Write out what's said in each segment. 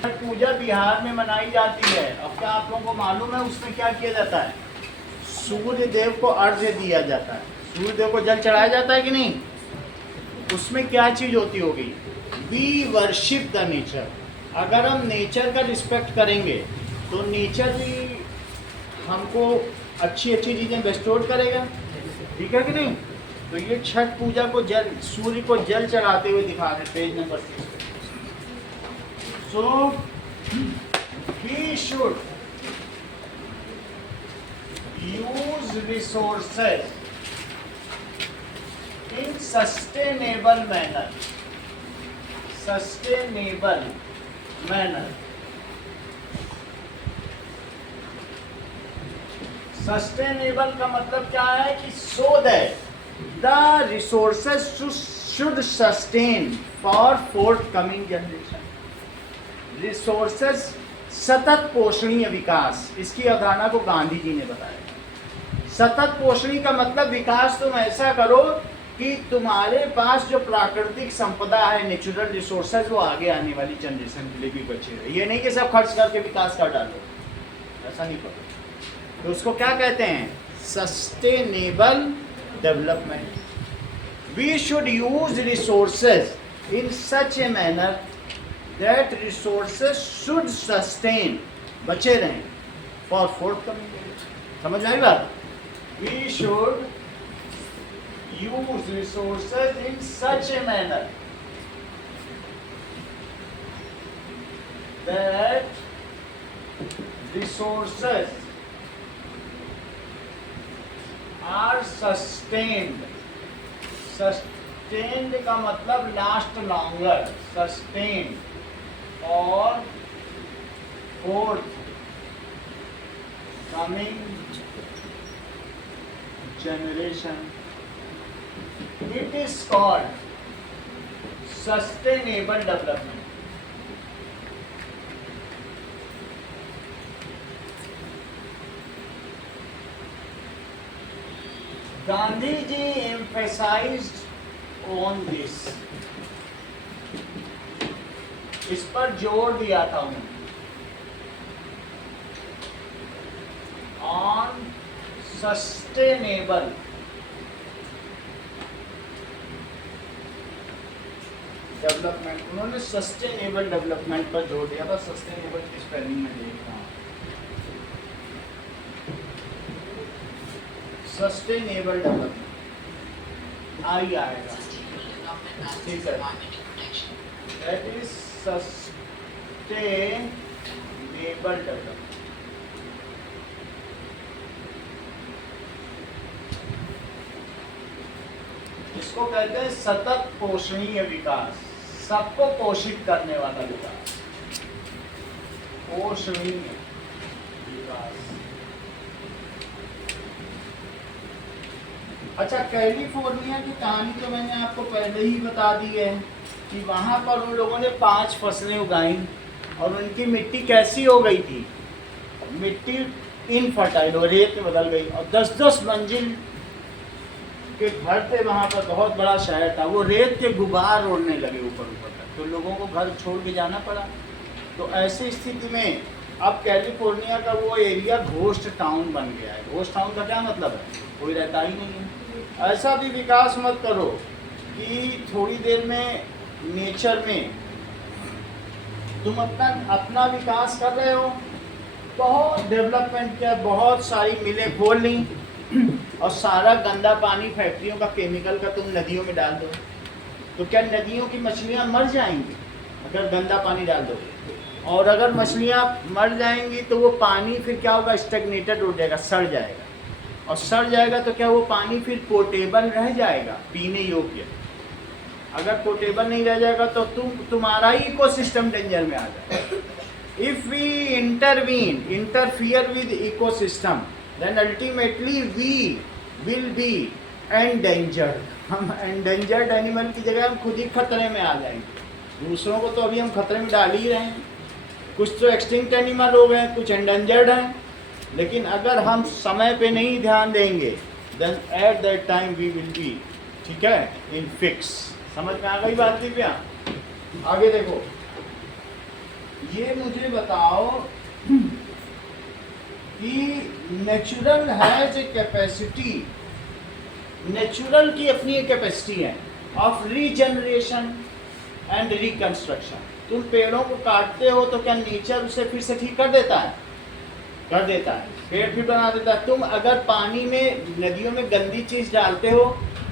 छठ पूजा बिहार में मनाई जाती है। अब क्या आप लोगों को मालूम है उसमें क्या किया जाता है? सूर्य देव को अर्घ्य दिया जाता है, सूर्य देव को जल चढ़ाया जाता है कि नहीं? उसमें क्या चीज होती होगी? We worship the nature. अगर हम नेचर का रिस्पेक्ट करेंगे तो नेचर भी हमको अच्छी अच्छी चीजें बेस्टोर करेगा, ठीक है कि नहीं? तो ये छठ पूजा को जल, सूर्य को जल चढ़ाते हुए दिखा रहे, पेज नंबर 6 पे। So we should use resources in sustainable manner. Sustainable manner. Sustainable का मतलब क्या है कि so that the resources should sustain for forthcoming generation. Resources सतत पोषणीय विकास, इसकी अवधारणा को गांधी जी ने बताया। सतत पोषणीय का मतलब विकास तुम ऐसा करो कि तुम्हारे पास जो प्राकृतिक संपदा है, नेचुरल रिसोर्सेज, वो आगे आने वाली जनरेशन के लिए भी बचे रहे। ये नहीं कि सब खर्च करके विकास कर डालो, ऐसा नहीं करो। तो उसको क्या कहते हैं? Sustainable development. We should use resources in such a manner that resources should sustain, बचे रहें for forthcoming। समझ में आई बात? We should use resources in such a manner that resources are sustained। sustained का मतलब last longer, sustained or forthcoming generation। It is called sustainable development। Gandhi ji emphasized on this, इस पर जोर दिया था उन्होंने, ऑन सस्टेनेबल डेवलपमेंट। उन्होंने sustainable development पर जोर दिया था। सस्टेनेबल की स्पेलिंग में देख रहा हूँ, सस्टेनेबल डेवलपमेंट आई आएगा, ठीक है? That is sustainable development। इसको कहते हैं सतत पोषणीय विकास, सबको पोषित करने वाला विकास, पोषणीय विकास। अच्छा, कैलिफोर्निया की कहानी तो मैंने आपको पहले ही बता दी है कि वहाँ पर उन लोगों ने 5 फसलें उगाई और उनकी मिट्टी कैसी हो गई थी? मिट्टी इनफर्टाइल हो, रेत में बदल गई। और 10-10 मंजिल के घर थे वहाँ पर, बहुत बड़ा शहर था, वो रेत के गुबार उड़ने लगे ऊपर तक, तो लोगों को घर छोड़ के जाना पड़ा। तो ऐसी स्थिति में अब कैलिफोर्निया का वो एरिया घोस्ट टाउन बन गया है। घोस्ट टाउन का क्या मतलब है? कोई रहता ही नहीं है। ऐसा भी विकास मत करो कि थोड़ी देर में नेचर में तुम अपना विकास कर रहे हो, बहुत डेवलपमेंट किया, बहुत सारी मिलें खोल ली और सारा गंदा पानी फैक्ट्रियों का, केमिकल का तुम नदियों में डाल दो, तो क्या नदियों की मछलियां मर जाएंगी अगर गंदा पानी डाल दो? और अगर मछलियां मर जाएंगी तो वो पानी फिर क्या होगा? स्टैग्नेटेड हो जाएगा, सड़ जाएगा। और सड़ जाएगा तो क्या वो पानी फिर पोर्टेबल रह जाएगा, पीने योग्य? अगर पोर्टेबल नहीं रह जाएगा तो तुम्हारा ही इकोसिस्टम डेंजर में आ जाएगा। If we interfere with ecosystem then ultimately we will be endangered. हम एंडेंजर्ड एनिमल की जगह हम खुद ही खतरे में आ जाएंगे। दूसरों को तो अभी हम खतरे में डाल ही रहे हैं। कुछ तो एक्सटिंक्ट एनिमल हो गए, कुछ एंडेंजर्ड हैं, लेकिन अगर हम समय पे नहीं ध्यान देंगे then at that time we will be, ठीक है, इन फिक्स। समझ में आ गई बात दिव्या? आगे देखो, ये मुझे बताओ कि natural has a capacity, natural की अपनी एक कैपेसिटी है ऑफ रीजनरेशन एंड रिकंस्ट्रक्शन। तुम पेड़ों को काटते हो तो क्या नेचर उसे फिर से ठीक कर देता है? कर देता है, पेड़ फिर बना देता है। तुम अगर पानी में, नदियों में गंदी चीज़ डालते हो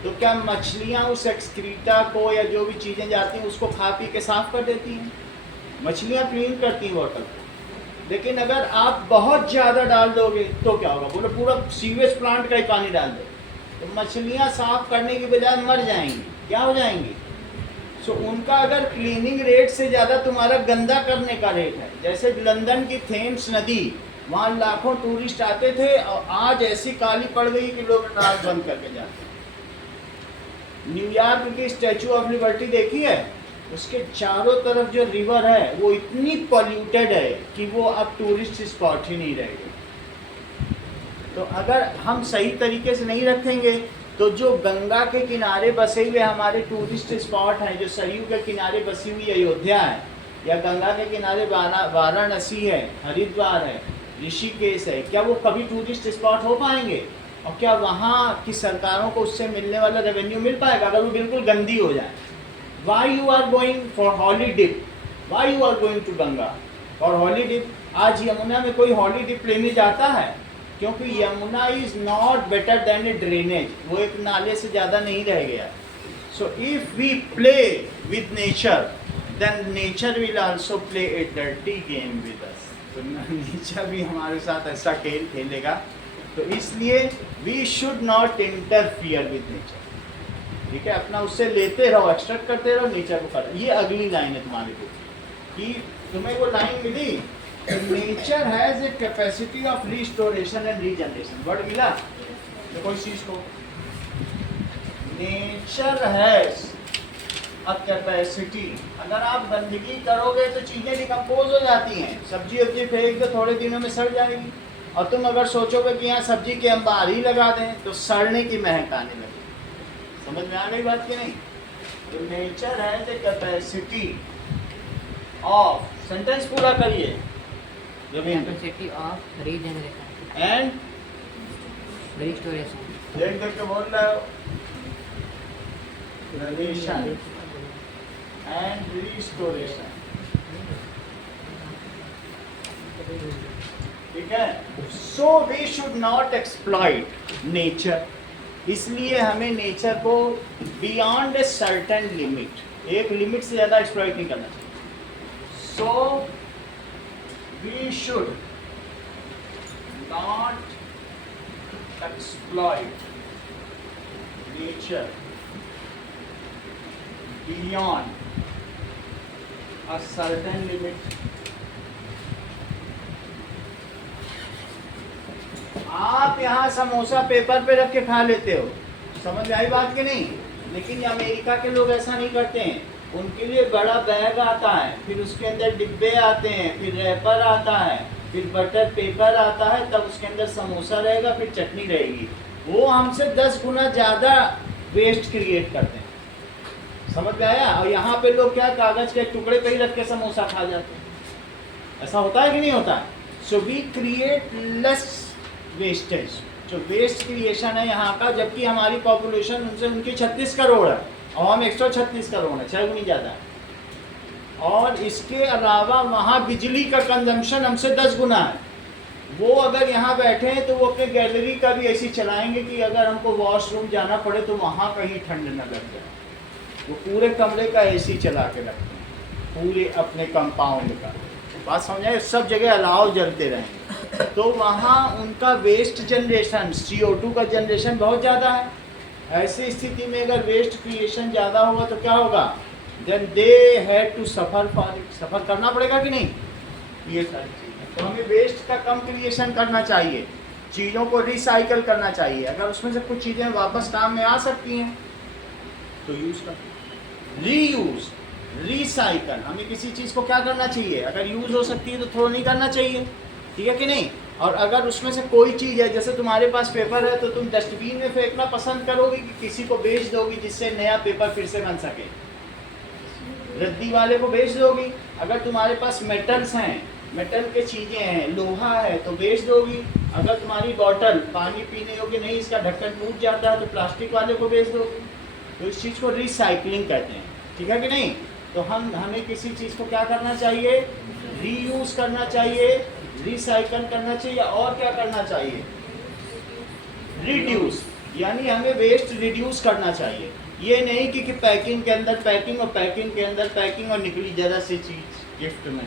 तो क्या मछलियाँ उस एक्सक्रीटा को या जो भी चीज़ें जाती हैं उसको खा पी के साफ कर देती हैं? मछलियाँ क्लीन करती हैं वाटर को। लेकिन अगर आप बहुत ज़्यादा डाल दोगे तो क्या होगा? बोलो पूरा सीवेज प्लांट का ही पानी डाल दो तो मछलियाँ साफ करने की बजाय मर जाएंगी। क्या हो जाएंगी? सो उनका अगर क्लीनिंग रेट से ज़्यादा तुम्हारा गंदा करने का रेट है। जैसे लंदन की थेम्स नदी, वहाँ लाखों टूरिस्ट आते थे और आज ऐसी काली पड़ गई कि लोग नाक बंद करके जाते हैं। न्यूयॉर्क की स्टैचू ऑफ लिबर्टी देखी है? उसके चारों तरफ जो रिवर है वो इतनी पॉल्यूटेड है कि वो अब टूरिस्ट स्पॉट ही नहीं रहेगी। तो अगर हम सही तरीके से नहीं रखेंगे तो जो गंगा के किनारे बसे हुए हमारे टूरिस्ट स्पॉट हैं, जो सरयू के किनारे बसी हुई अयोध्या है, या गंगा के किनारे वाराणसी है, हरिद्वार है, ऋषिकेश है, क्या वो कभी टूरिस्ट स्पॉट हो पाएंगे? और क्या वहाँ की सरकारों को उससे मिलने वाला रेवेन्यू मिल पाएगा अगर वो बिल्कुल गंदी हो जाए? Why you are going for holy dip, why you are going to Ganga for holy dip? आज यमुना में कोई हॉली डिप लेने जाता है? क्योंकि Yamuna is not better than a drainage, वो एक नाले से ज़्यादा नहीं रह गया। So if we play with nature then nature will also play a dirty game with us. तो नेचर भी हमारे साथ ऐसा खेल खेलेगा। तो इसलिए we should not interfere with nature. ठीक है, अपना उससे लेते रहो, एक्सट्रैक्ट करते रहो, नेचर को करो। ये अगली लाइन है तुम्हारे को कि तुम्हें वो लाइन मिली, nature has a capacity of restoration and regeneration. Word मिला तो कोई चीज को, नेचर हैज अ कैपेसिटी। अगर आप गंदगी करोगे तो चीजें डिकम्पोज हो जाती हैं। सब्जी वब्जी फेंक दो, थोड़े दिनों में सड़ जाएगी। और तुम अगर सोचोगे कि यहाँ सब्जी के अंबार ही लगा दें तो सड़ने की महक आने लगेगी। समझ में आ गई बात की नहीं? तो nature has a capacity of, sentence पूरा करिए, capacity of regeneration and restoration. देख देख के बोल रहे हो, रिलेशन एंड रिस्टोरेशन। ठीक है, so we should not exploit nature. इसलिए हमें नेचर को बियॉन्ड ए सर्टेन लिमिट, एक लिमिट से ज़्यादा एक्सप्लॉइट नहीं करना चाहिए। So we should not exploit nature beyond a certain limit। आप यहाँ समोसा पेपर पे रख के खा लेते हो, समझ में आई बात कि नहीं? लेकिन अमेरिका के लोग ऐसा नहीं करते हैं। उनके लिए बड़ा बैग आता है, फिर उसके अंदर डिब्बे आते हैं, फिर रैपर आता है, फिर बटर पेपर आता है, तब उसके अंदर समोसा रहेगा, फिर चटनी रहेगी। वो हमसे 10 गुना ज़्यादा वेस्ट क्रिएट करते हैं। समझ में आया? और यहाँ पे लोग क्या, कागज़ के टुकड़े पे ही रख के समोसा खा जाते हैं। ऐसा होता है कि नहीं होता है? So we create less wastage. जो वेस्ट क्रिएशन है यहाँ का, जबकि हमारी पॉपुलेशन उनसे उनकी 36 करोड़ है और हम 136 करोड़ है, 6 गुनी ज़्यादा है। और इसके अलावा वहाँ बिजली का कंजम्पशन हमसे 10 गुना है। वो अगर यहाँ बैठे हैं तो वो अपने गैलरी का भी ऐसी चलाएंगे कि अगर हमको वॉशरूम जाना पड़े तो वहाँ कहीं ठंड न लग जाए। वो पूरे कमरे का एसी चला के रखते हैं, पूरे अपने कंपाउंड का। बात समझाए? सब जगह अलाव जलते रहेंगे। तो वहाँ उनका वेस्ट जनरेशन, CO2 का जनरेशन बहुत ज़्यादा है। ऐसी स्थिति में अगर वेस्ट क्रिएशन ज़्यादा होगा तो क्या होगा? Then they had to suffer for it. Suffer करना पड़ेगा कि नहीं? ये सारी चीज़ें। तो हमें वेस्ट का कम क्रिएशन करना चाहिए, चीज़ों को रिसाइकल करना चाहिए। अगर उसमें से कुछ चीज़ें वापस काम में आ सकती हैं तो यूज़ कर, रीयूज़, रिसाइकल। हमें किसी चीज़ को क्या करना चाहिए? अगर यूज़ हो सकती है तो थ्रो नहीं करना चाहिए। ठीक है कि नहीं? और अगर उसमें से कोई चीज़ है, जैसे तुम्हारे पास पेपर है, तो तुम डस्टबिन में फेंकना पसंद करोगे कि किसी को बेच दोगी जिससे नया पेपर फिर से बन सके? रद्दी वाले को बेच दोगी। अगर तुम्हारे पास मेटल्स हैं, मेटल के चीज़ें हैं, लोहा है तो बेच दोगी। अगर तुम्हारी बॉटल पानी पीने योग्य नहीं, इसका ढक्कन टूट जाता है तो प्लास्टिक वाले को बेच दोगी। तो इस चीज़ को रिसाइकलिंग कहते हैं, ठीक है कि नहीं। तो हमें किसी चीज़ को क्या करना चाहिए, रीयूज़ करना चाहिए, रिसाइकल करना चाहिए, और क्या करना चाहिए, रिड्यूस, यानी हमें वेस्ट रिड्यूस करना चाहिए। ये नहीं कि पैकिंग के अंदर पैकिंग और पैकिंग के अंदर पैकिंग और निकली ज़रा सी चीज़ गिफ्ट में,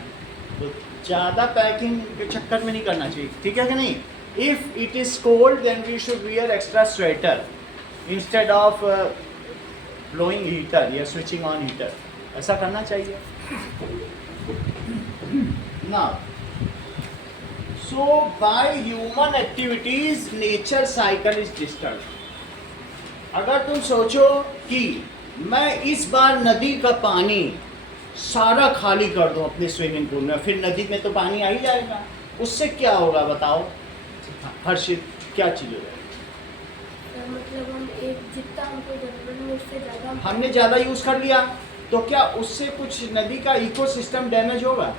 तो ज़्यादा पैकिंग के चक्कर में नहीं करना चाहिए, ठीक है कि नहीं। If it is cold then we should wear extra sweater instead of blowing heater या स्विचिंग ऑन हीटर, ऐसा करना चाहिए ना। So by human activities nature cycle is disturb. अगर तुम सोचो कि मैं इस बार नदी का पानी सारा खाली कर दूं अपने स्विमिंग पूल में, फिर नदी में तो पानी आ ही जाएगा, उससे क्या होगा बताओ हर्षित, क्या चीज़ हो जाएगी। मतलब हम एक जितना हमको जरूरत है उससे ज़्यादा हमने ज़्यादा यूज़ कर लिया तो क्या उससे कुछ नदी का इकोसिस्टम डैमेज होगा।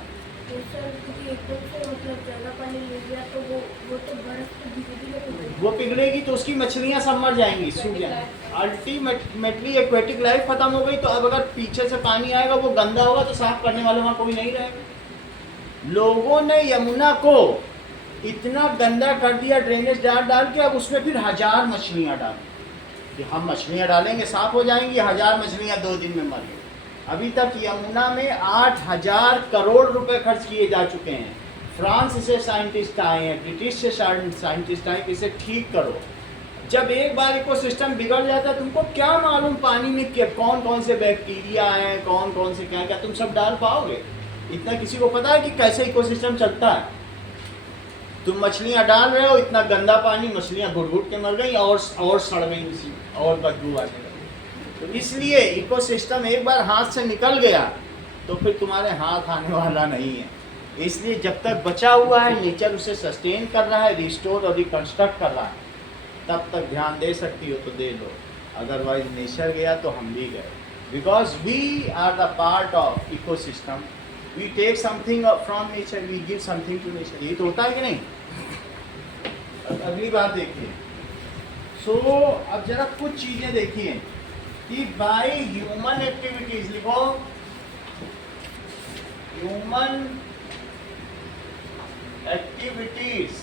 एकदम से मतलब ज़्यादा पानी मिल गया तो वो तो बर्फ तो धीरे धीरे पिघलेगी। वो पिघलेगी तो उसकी मछलियाँ सब मर जाएंगी, सूख जाएंगी, अल्टीमेटली एक्वेटिक लाइफ खत्म हो गई। तो अब अगर पीछे से पानी आएगा वो गंदा होगा तो साफ करने वाले वहाँ कोई नहीं रहेगा। लोगों ने यमुना को इतना गंदा कर दिया ड्रेनेज डाल के, अब उसमें फिर 1000 मछलियाँ डाल कि हम मछलियाँ डालेंगे साफ हो जाएंगी, 1000 मछलियाँ 2 दिन में मर गई। अभी तक यमुना में 8000 करोड़ रुपए खर्च किए जा चुके हैं। फ्रांस से साइंटिस्ट आए हैं, ब्रिटिश से साइंटिस्ट आए कि इसे ठीक करो। जब एक बार इकोसिस्टम बिगड़ जाता है, तुमको क्या मालूम पानी में कौन कौन से बैक्टीरिया हैं, कौन कौन से क्या तुम सब डाल पाओगे। इतना किसी को पता है कि कैसे इकोसिस्टम चलता है। तुम मछलियाँ डाल रहे हो, इतना गंदा पानी, मछलियाँ घुट घुट के मर गई और सड़ गई उसी और बदबू आने लगी। तो इसलिए इकोसिस्टम एक बार हाथ से निकल गया तो फिर तुम्हारे हाथ आने वाला नहीं है। इसलिए जब तक बचा हुआ है, नेचर उसे सस्टेन कर रहा है, रिस्टोर और रिकंस्ट्रक्ट कर रहा है, तब तक ध्यान दे सकती हो तो दे लो, अदरवाइज नेचर गया तो हम भी गए। Because we are the part of ecosystem, we take something from nature, we give something to nature. ये तो होता है कि नहीं। अगली बात देखिए। सो अब जरा कुछ चीज़ें देखिए कि बाय ह्यूमन एक्टिविटीज, लिखो human activities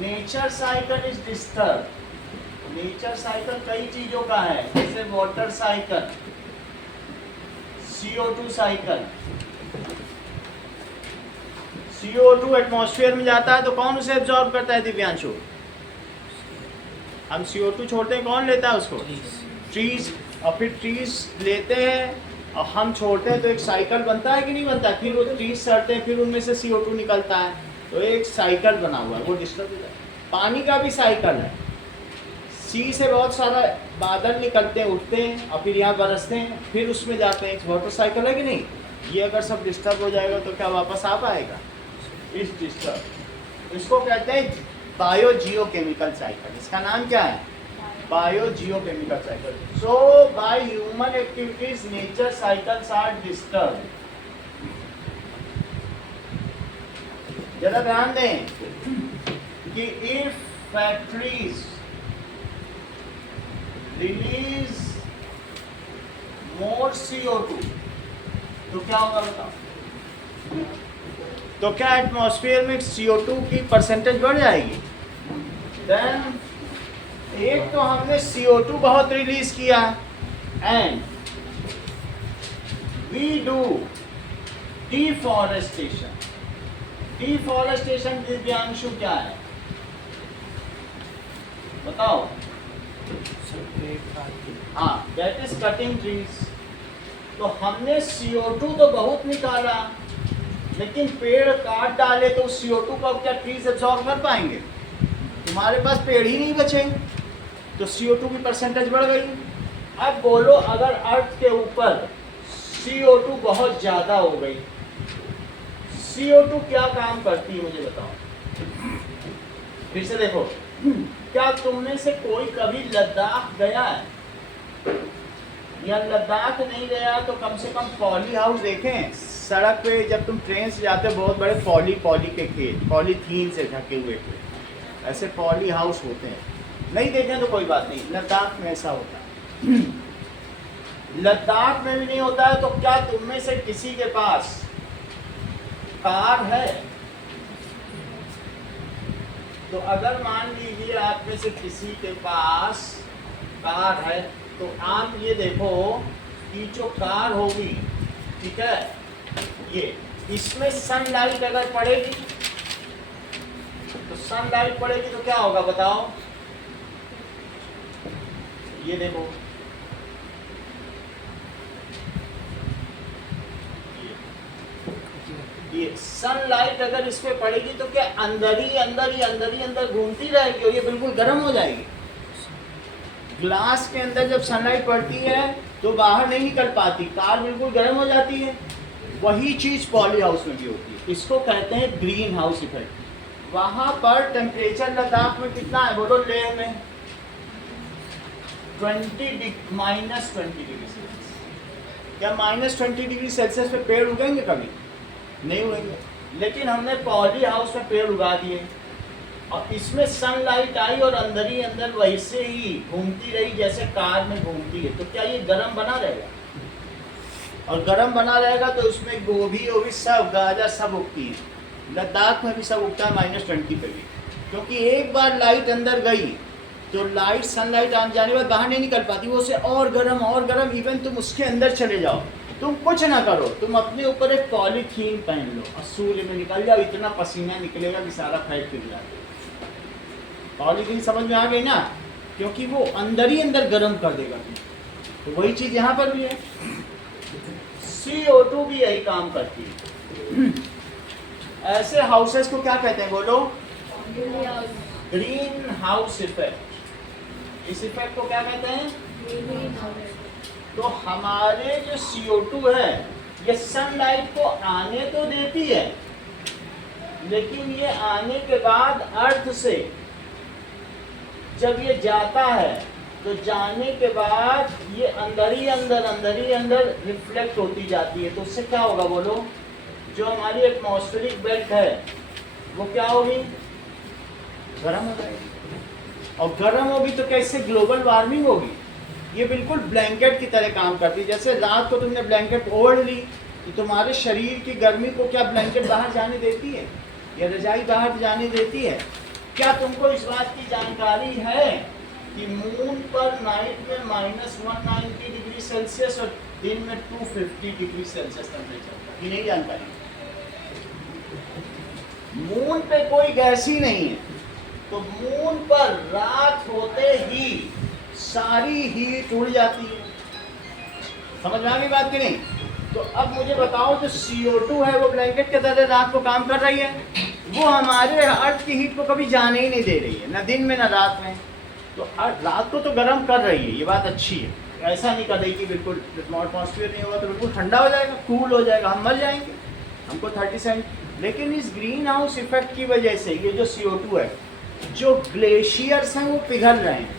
nature cycle is disturb. Nature cycle कई चीजों का है, जैसे water cycle, CO2 cycle. CO2 atmosphere में जाता है तो कौन उसे एब्जॉर्ब करता है दिव्यांशु। हम CO2 छोड़ते हैं, कौन लेता है उसको, ट्रीज। और फिर ट्रीज लेते हैं और हम छोड़ते हैं तो एक साइकिल बनता है कि नहीं बनता। फिर वो ट्रीज सड़ते हैं, फिर उनमें से CO2 निकलता है, तो एक साइकिल बना हुआ है, वो डिस्टर्ब हो जाता है। पानी का भी साइकिल है, सी से बहुत सारा बादल निकलते हैं, उठते हैं और फिर यहाँ बरसते हैं, फिर उसमें जाते हैं, वाटर साइकिल है कि नहीं। ये अगर सब डिस्टर्ब हो जाएगा तो क्या वापस आ पाएगा। इस डिस्टर्ब, इसको कहते हैं बायो जियो केमिकल साइकिल। इसका नाम क्या है, biogeochemical cycle. So by human activities nature cycles are disturb. जरा ध्यान दें कि if factories release more CO2 तो क्या होगा बताओ। तो क्या एटमॉस्फेयर में CO2 की परसेंटेज बढ़ जाएगी। देन एक तो हमने CO2 बहुत रिलीज किया and we do deforestation. Deforestation Divyanshu क्या है बताओ। हाँ, दैट इज कटिंग ट्रीज। तो हमने CO2 तो बहुत निकाला, लेकिन पेड़ काट डाले तो CO2 को क्या ट्रीज एब्जॉर्ब कर पाएंगे। तुम्हारे पास पेड़ ही नहीं बचे तो CO2 की परसेंटेज बढ़ गई। अब बोलो अगर अर्थ के ऊपर CO2 बहुत ज़्यादा हो गई, CO2 क्या काम करती है मुझे बताओ। फिर से देखो, क्या तुम में से कोई कभी लद्दाख गया है या लद्दाख नहीं गया तो कम से कम पॉली हाउस देखें। सड़क पे जब तुम ट्रेन से जाते हो बहुत बड़े पॉली के खेत, पॉलीथीन से ढके हुए खेत, ऐसे पॉली हाउस होते हैं। नहीं देखें तो कोई बात नहीं, लद्दाख में ऐसा होता है। लद्दाख में भी नहीं होता है तो क्या तुम में से किसी के पास कार है? तो अगर मान लीजिए आप में से किसी के पास कार है तो आप ये देखो कि जो कार होगी, ठीक है, ये इसमें सनलाइट अगर पड़ेगी तो सनलाइट पड़ेगी तो क्या होगा बताओ? ये देखो, ये सनलाइट अगर इस पे पड़ेगी तो क्या अंदर ही अंदर घूमती रहेगी और ये बिल्कुल गर्म हो जाएगी। ग्लास के अंदर जब सनलाइट पड़ती है तो बाहर नहीं निकल पाती, कार बिल्कुल गर्म हो जाती है। वही चीज पॉली हाउस में भी होती है, इसको कहते हैं ग्रीन हाउस इफेक्ट। वहां पर टेम्परेचर लद्दाख में कितना है बोलो? लेह में -20 डिग्री सेल्सियस। क्या -20 डिग्री सेल्सियस पे पेड़ उगेंगे? कभी नहीं उगेंगे। लेकिन हमने पॉली हाउस में पेड़ उगा दिए और इसमें सनलाइट आई और अंदर ही अंदर वैसे ही घूमती रही जैसे कार में घूमती है, तो क्या ये गर्म बना रहेगा? और गर्म बना रहेगा तो उसमें गोभी वोभी सब, गाजर सब उगती है। लद्दाख में भी सब उगता है -20 पे भी, क्योंकि एक बार लाइट अंदर गई तो लाइट सनलाइट आने जाने के बाद बाहर नहीं निकल पाती, वो उसे और गर्म। इवन तुम उसके अंदर चले जाओ, तुम कुछ ना करो, तुम अपने ऊपर एक पॉलीथीन पहन लो और सूर्य में निकल जाओ, इतना पसीना निकलेगा कि सारा फैट पिघला देगा। पॉलीथीन समझ में आ गई ना? क्योंकि वो अंदर ही अंदर गर्म कर देगा। तो वही चीज यहाँ पर भी है, CO2 भी यही काम करती है। ऐसे हाउसेस को क्या कहते हैं बोलो? Green house effect. इस इफेक्ट को क्या कहते हैं? तो हमारे जो CO2 है ये सनलाइट को आने तो देती है, लेकिन ये आने के बाद अर्थ से जब ये जाता है तो जाने के बाद ये अंदर ही अंदर रिफ्लेक्ट होती जाती है। तो उससे क्या होगा बोलो? जो हमारी एटमॉस्फेरिक बेल्ट है वो क्या होगी? गर्म हो जाएगी। और गर्म होगी तो कैसे? ग्लोबल वार्मिंग होगी। ये बिल्कुल ब्लैंकेट की तरह काम करती है। जैसे रात को तुमने ब्लैंकेट ओढ़ ली तो तुम्हारे शरीर की गर्मी को क्या ब्लैंकेट बाहर जाने देती है या रजाई बाहर जाने देती है? क्या तुमको इस बात की जानकारी है कि मून पर नाइट में -190 डिग्री सेल्सियस और दिन में 250 डिग्री सेल्सियस टेम्परेचर होता है? ये नहीं जानकारी। मून पे कोई गैस ही नहीं है, तो मून पर रात होते ही सारी हीट उड़ जाती है। समझ में आ गई बात कि नहीं? तो अब मुझे बताओ, जो CO2 है वो ब्लैंकेट के तरह रात को काम कर रही है, वो हमारे अर्थ की हीट को कभी जाने ही नहीं दे रही है, ना दिन में ना रात में। तो रात को तो गर्म कर रही है, ये बात अच्छी है। ऐसा नहीं कर रही कि बिल्कुल एटमॉस्फेयर नहीं होगा तो बिल्कुल ठंडा हो जाएगा, कूल हो जाएगा, हम मर जाएंगे, हमको 37। लेकिन इस ग्रीन हाउस इफेक्ट की वजह से ये जो CO2 है, जो ग्लेशियर्स हैं वो पिघल रहे हैं।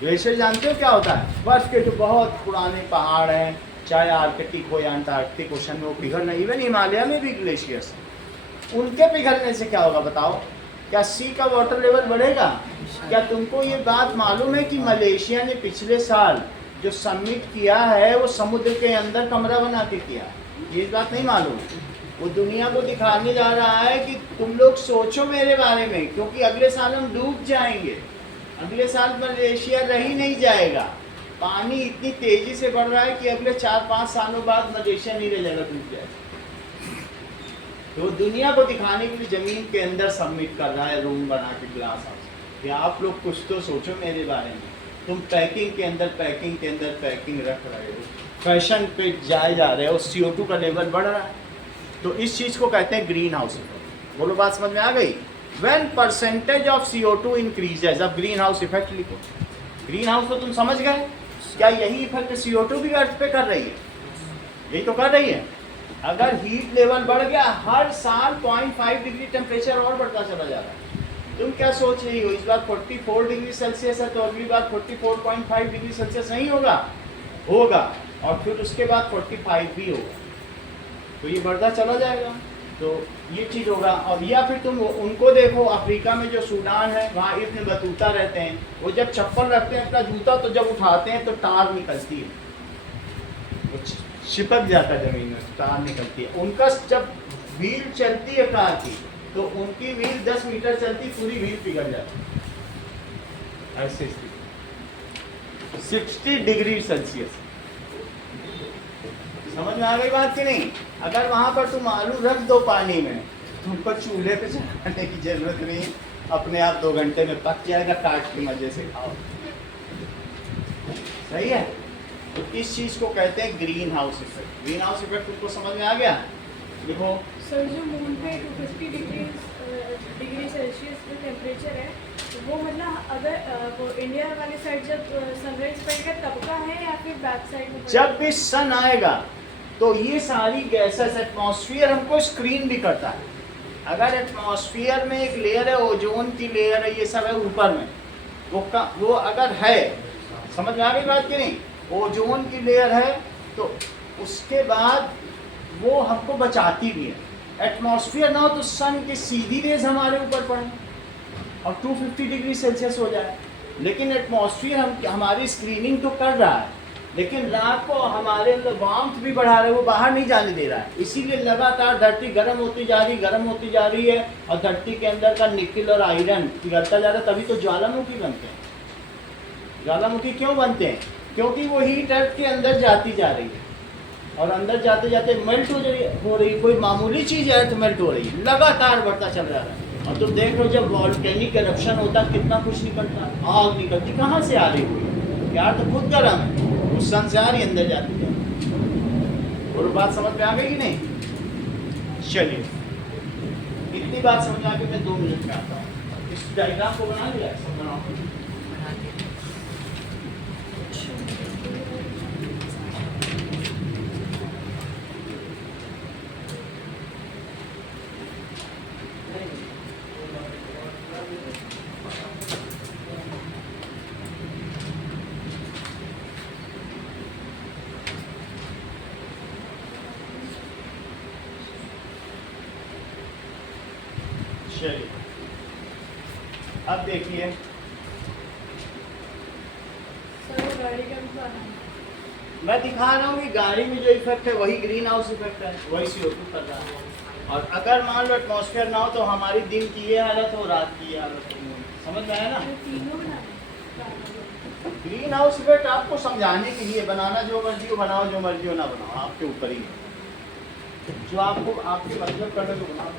ग्लेशियर जानते हो क्या होता है? बर्फ के जो बहुत पुराने पहाड़ हैं, चाहे आर्कटिक हो या अंटार्कटिक ओशन में, वो पिघल रहे हैं। इवन हिमालय में भी ग्लेशियर्स हैं। उनके पिघलने से क्या होगा बताओ? क्या सी का वाटर लेवल बढ़ेगा? क्या तुमको ये बात मालूम है कि मलेशिया ने पिछले साल जो समिट किया है वो समुद्र के अंदर कमरा बना के किया है? ये बात नहीं मालूम? वो दुनिया को दिखाने जा रहा है कि तुम लोग सोचो मेरे बारे में, क्योंकि अगले साल हम डूब जाएंगे। अगले साल मलेशिया रह ही नहीं जाएगा। पानी इतनी तेजी से बढ़ रहा है कि अगले 4-5 सालों बाद मलेशिया नहीं रह जाएगा, डूब जाएगा। तो दुनिया को दिखाने के लिए जमीन के अंदर सबमिट कर रहा है, रूम बना के, ग्लास हाउस। कि आप लोग कुछ तो सोचो मेरे बारे में। तुम पैकिंग के अंदर पैकिंग रख रहे हो, फैशन पे जाए जा रहे हो, CO2 का लेवल बढ़ रहा है। तो इस चीज़ को कहते हैं ग्रीन हाउस इफेक्ट। बोलो बात समझ में आ गई? When percentage of CO2 increases, अब ग्रीन हाउस इफेक्ट लिखो। ग्रीन हाउस तो तुम समझ गए, क्या यही इफेक्ट CO2 भी अर्थ पे कर रही है? यही तो कर रही है। अगर हीट लेवल बढ़ गया, हर साल 0.5 डिग्री टेम्परेचर और बढ़ता चला जा रहा है। तुम क्या सोच रही हो? इस बार 44 डिग्री सेल्सियस है तो अगली बार 44.5 डिग्री सेल्सियस नहीं होगा? होगा, और फिर उसके बाद 45 भी होगा। तो ये बढ़ता चला जाएगा। तो ये चीज़ होगा। और या फिर तुम उनको देखो, अफ्रीका में जो सूडान है वहाँ इब्न बतूता रहते हैं, वो जब चप्पल रखते हैं अपना जूता, तो जब उठाते हैं तो टार निकलती है, वो चिपक जाता है ज़मीन में, टार निकलती है। उनका जब व्हील चलती है कार की, तो उनकी व्हील 10 मीटर चलती, पूरी व्हील पिघल जाती है। ऐसे स्थिति 60 डिग्री सेल्सियस। समझ में आ गई बात कि नहीं? अगर वहां पर तुम आलू रख दो पानी में, तुमको चूल्हे पे चढ़ाने की जरूरत नहीं, अपने आप 2 घंटे में पक जाएगा, काट के मजे से खाओ। सही है? तो इस चीज को कहते हैं green house effect. Green house effect तुमको समझ में आ गया? देखो सर, जो मून पे 250 डिग्री सेल्सियस जो टेम्परेचर है, वो मतलब अगर वो इंडिया वाली साइड जब सनराइज पड़ेगा तब का है या फिर बैक साइड में? जब भी सन आएगा तो ये सारी गैसेस, एटमॉस्फेयर हमको स्क्रीन भी करता है। अगर एटमॉस्फेयर में एक लेयर है, ओजोन की लेयर है, ये सब है ऊपर में, वो अगर है, समझ में आ गई बात कि नहीं? ओजोन की लेयर है, तो उसके बाद वो हमको बचाती भी है। एटमॉस्फेयर ना हो तो सन की सीधी रेज हमारे ऊपर पड़े और 250 डिग्री सेल्सियस हो जाए। लेकिन एटमॉस्फेयर हमारी स्क्रीनिंग तो कर रहा है, लेकिन रात को हमारे अंदर वार्मथ भी बढ़ा रहा है, वो बाहर नहीं जाने दे रहा है। इसीलिए लगातार धरती गर्म होती जा रही है, और धरती के अंदर का निकल और आयरन पिघलता जा रहा है। तभी तो ज्वालामुखी बनते हैं। ज्वालामुखी क्यों बनते हैं? क्योंकि वो हीट अर्थ के अंदर जाती जा रही है, और अंदर जाते जाते मेल्ट हो रही है। कोई मामूली चीज़ अर्थ मेल्ट हो रही है, लगातार बढ़ता चल रहा है। और तुम देख लो, जब वॉल्केनिक एरप्शन होता है, कितना कुछ निकलता है, आग निकलती, कहाँ से आ रही हुई यार? तो खुद गर्म है, उस सन से आ रही, अंदर जाती है। और बात समझ में आ गई कि नहीं? चलिए, इतनी बात समझ आ गई। मैं 2 मिनट में आता हूँ। इस डायग्राम को बना लिया, सब बनाओ। चलिए, अब देखिए, सर, वो गाड़ी का भी बनाना है। मैं दिखा रहा हूँ कि गाड़ी में जो इफेक्ट है वही ग्रीन हाउस इफेक्ट है, वही CO2 कर रहा है। और अगर मान लो एटमॉस्फेयर ना हो तो हमारी दिन की ये हालत हो, रात की ये हालत हो। समझ में आया ना? जो तीनों बनाना है। ग्रीन हाउस इफेक्ट आपको समझाने के लिए, बनाना जो मर्जी हो बनाओ, जो मर्जी हो ना बनाओ, आपके ऊपर ही है। जो आपको आपके मतलब करने को बनाओ।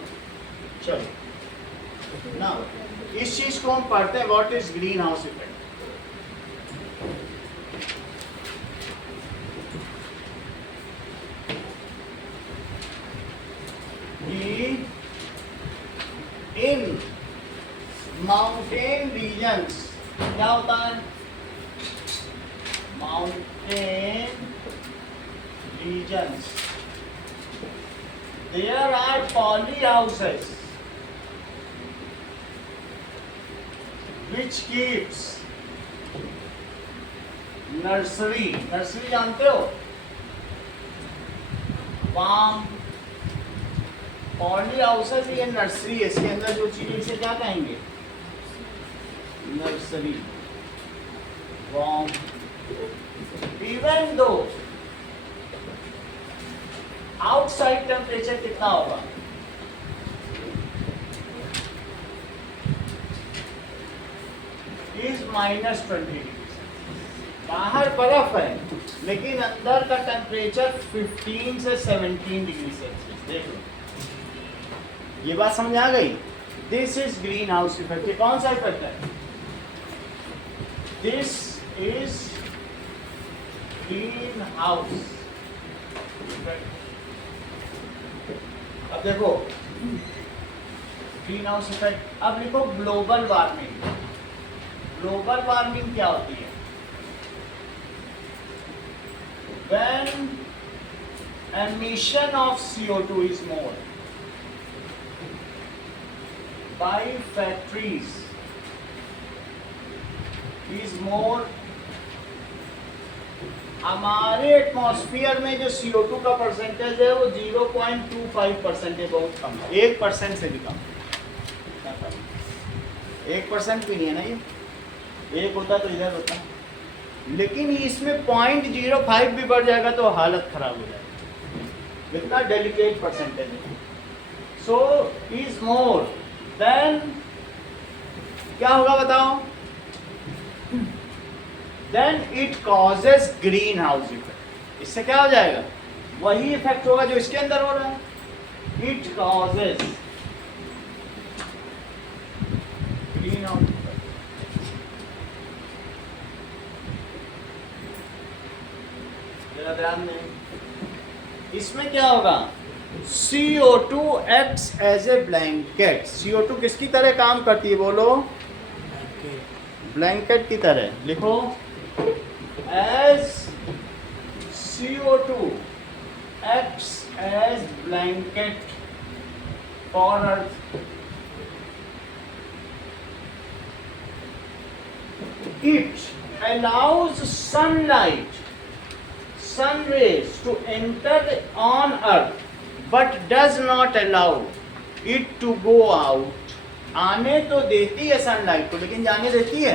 चलो ना, इस चीज को हम पढ़ते हैं, what is greenhouse effect. In mountain regions क्या होता है? Mountain regions, there are polyhouses which keeps nursery जानते हो? फार्म, पॉली हाउसेस, ये नर्सरी है। इसके अंदर जो चीज, इसे क्या कहेंगे? Nursery. Farm, even though outside temperature कितना होगा? Is -20 degree. बाहर बर्फ है, लेकिन अंदर का टेम्परेचर 15 से 17 डिग्री सेल्सियस। देख लो, ये बात समझ आ गई? This is greenhouse effect. ये कौन सा इफेक्ट है? This is greenhouse effect. अब देखो, ग्रीन हाउस इफेक्ट। अब लिखो ग्लोबल वार्मिंग। ग्लोबल वार्मिंग क्या होती है? When emission of CO2 is more by factories is more हमारे एटमॉस्फेयर में जो CO2 का परसेंटेज है वो 0.25% है, बहुत कम है, 1% से भी कम। 1% भी नहीं है ना ये, 1 होता तो इधर होता, लेकिन इसमें 0.05 भी बढ़ जाएगा तो हालत खराब हो जाएगी, इतना डेलिकेट परसेंटेज है। सो इज मोर देन, क्या होगा बताओ, then it causes greenhouse effect. इससे क्या हो जाएगा, वही इफेक्ट होगा जो इसके अंदर हो रहा है, it causes greenhouse effect. जरा ध्यान दें, इसमें क्या होगा, CO2 acts as a blanket। CO2 किसकी तरह काम करती है, बोलो, ब्लैंकेट की तरह। लिखो, as CO2 acts as blanket for Earth, it allows sunlight, sun rays to enter on Earth, but does not allow it to go out। आने तो देती है सनलाइट को, लेकिन जाने देती है।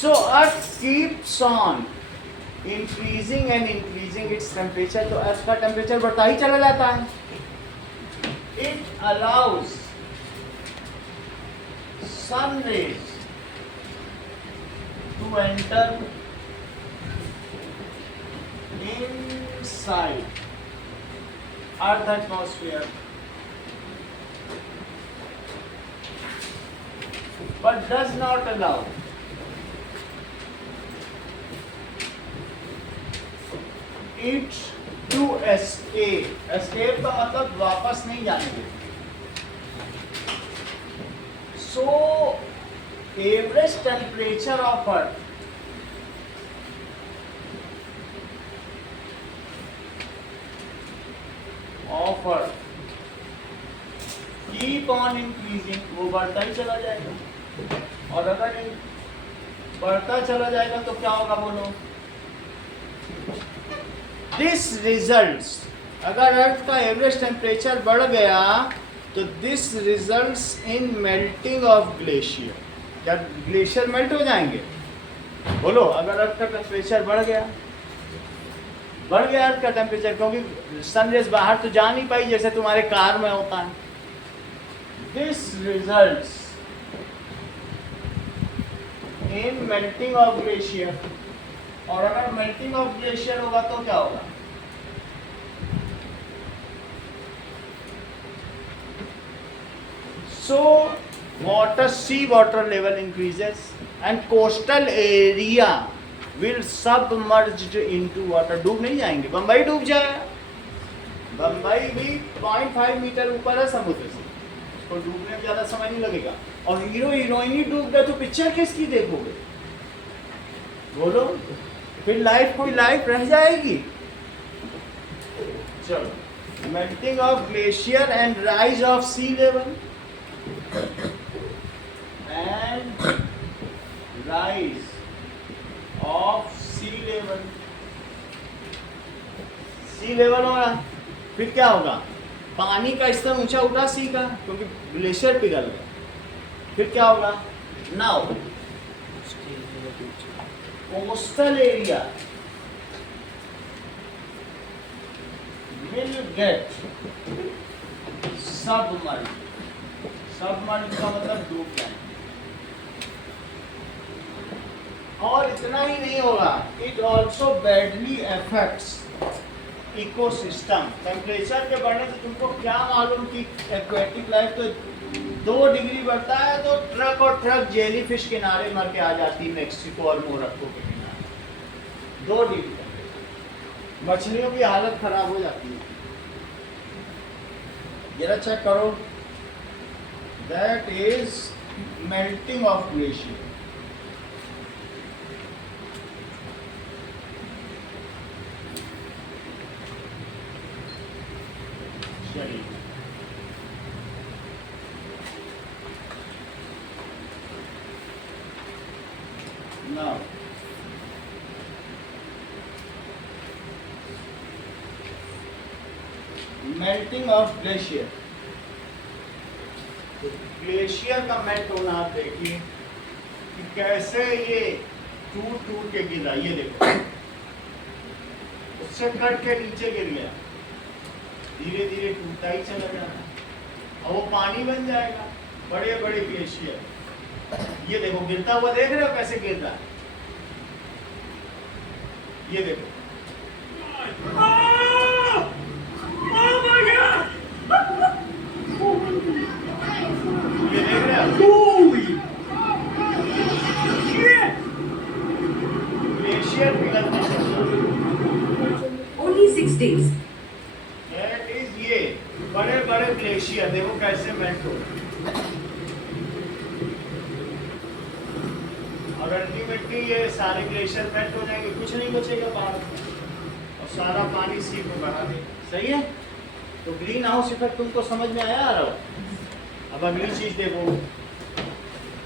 So earth keeps on increasing and increasing its temperature, तो अर्थ का टेम्परेचर बढ़ता ही चला जाता है। It allows sun rays to enter inside Earth atmosphere, but does not allow it to escape। escape का मतलब वापस नहीं जाने देते। So average temperature of Earth offer keep on increasing, वो बढ़ता ही चला जाएगा। और अगर बढ़ता चला जाएगा तो क्या होगा, बोलो, दिस रिजल्ट्स, अगर अर्थ का एवरेज टेम्परेचर बढ़ गया तो this results in melting of glacier. क्या ग्लेशियर मेल्ट हो जाएंगे, बोलो, अगर अर्थ का टेम्परेचर बढ़ गया अर्थ का टेम्परेचर, क्योंकि सनरेज बाहर तो जा नहीं पाई जैसे तुम्हारे कार में होता है। This results in melting of glacier, और अगर मेल्टिंग ऑफ ग्लेशियर होगा तो क्या होगा, so water, sea water level increases and coastal area will submerged into water. डूब नहीं जाएंगे, बम्बई डूब जाएगा, बम्बई भी 0.5 मीटर ऊपर है समुद्र से, उसको डूबने में ज़्यादा समय नहीं लगेगा। और हीरो हीरोइन ही डूब गए तो पिक्चर किसकी देखोगे, बोलो, फिर लाइफ, कोई लाइफ रह जाएगी। चलो, melting of glacier and rise of sea level and rise of sea level. Sea level होगा, फिर क्या होगा, पानी का स्तर ऊंचा उठा सी का, क्योंकि ग्लेशियर पिघल गया। फिर क्या होगा, now coastal area will get submerge. Submerge का मतलब डूब जाए। और इतना ही नहीं होगा, it also badly affects ecosystem. Temperature के बढ़ने से तुमको क्या मालूम कि एक्वेटिक लाइफ तो 2 डिग्री बढ़ता है तो ट्रक और ट्रक जेली फिश किनारे मर के आ जाती है, मेक्सिको और मोरक्को के किनारे। 2 डिग्री मछलियों की हालत खराब हो जाती है। जरा चेक करो, that is melting of glacier. Now, melting of glacier. तो ग्लेशियर का मेल्ट होना आप देखिए कि कैसे ये टूट टूट के गिर रहा है। ये देखो, उससे कट के नीचे गिर गया, धीरे धीरे टूटता ही चला जा रहा है और वो पानी बन जाएगा। बड़े बड़े ग्लेशियर, ये देखो गिरता हुआ, देख रहे हो कैसे गिर रहा है। ये देखो, ये देख रहे हो, ग्लेशियर पिघलते चल रहा है। Only 6 days. That is ये बड़े बड़े ग्लेशियर देखो कैसे मेल्ट हो रहे हैं। और अल्टीमेटली ये सारे ग्लेशियर मेल्ट हो जाएंगे, कुछ नहीं बचेगा बाहर में और सारा पानी सी को बढ़ा देगा। सही है। तो ग्रीन हाउस इफेक्ट तुमको समझ में आया आ रहा। अब अगली चीज देखो,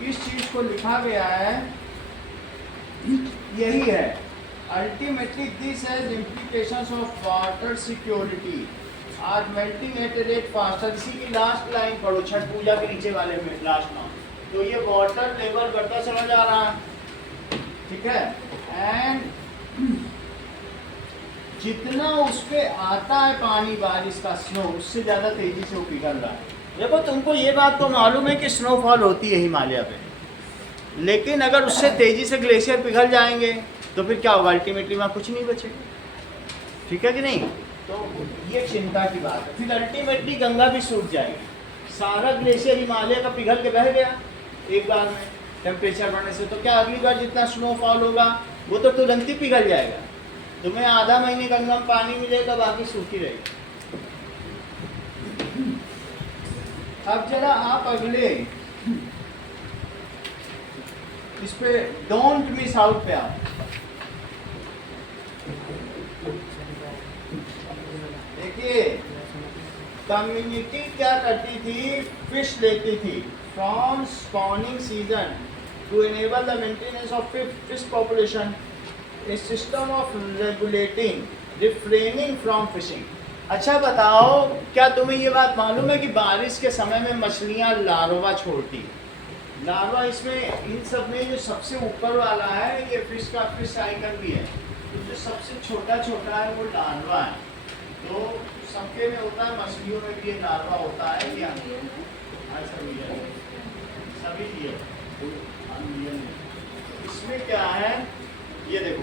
इस चीज को लिखा गया है, यही है ultimately this has implications of water security are melting at a rate faster. इसी की लास्ट लाइन पढ़ो, छठ पूजा के नीचे वाले में लास्ट नाम। तो ये वाटर लेवल बढ़ता चला जा रहा है, ठीक है। एंड जितना उस पे आता है पानी बारिश का, स्नो, उससे ज़्यादा तेजी से वो पिघल रहा है। देखो तुमको ये बात तो मालूम है कि स्नोफॉल होती है हिमालय पे, लेकिन अगर उससे तेजी से ग्लेशियर पिघल जाएंगे तो फिर क्या होगा, अल्टीमेटली वहाँ कुछ नहीं बचेगा। ठीक है कि नहीं। तो ये चिंता की बात है। फिर अल्टीमेटली गंगा भी सूख जाएगी। सारा ग्लेशियर हिमालय का पिघल के बह गया एक बार में टेम्परेचर बढ़ने से, तो क्या अगली बार जितना स्नोफॉल होगा वो तो तुरंत ही पिघल जाएगा। तुम्हें आधा महीने गंगा में पानी मिलेगा, बाकी सूखी रहेगी। अब जरा आप अगले इस पे डोंट मिस आउट पे आप देखिए, कम्युनिटी क्या करती थी, फिश लेती थी from spawning season two enable the maintenance of fish population, A system of regulating refraining from fishing. अच्छा बताओ, क्या तुम्हें ये बात मालूम है कि बारिश के समय में मछलियाँ लार्वा छोड़ती हैं। लार्वा इसमें इन सब में जो सबसे ऊपर वाला है ये फिश का फिश साइकिल भी है, तो जो सबसे छोटा छोटा है वो लार्वा है। तो सबके में होता है, मछलियों में भी ये लार्वा होता है क्या? हाँ, सभी लिए इसमें क्या है ये देखो,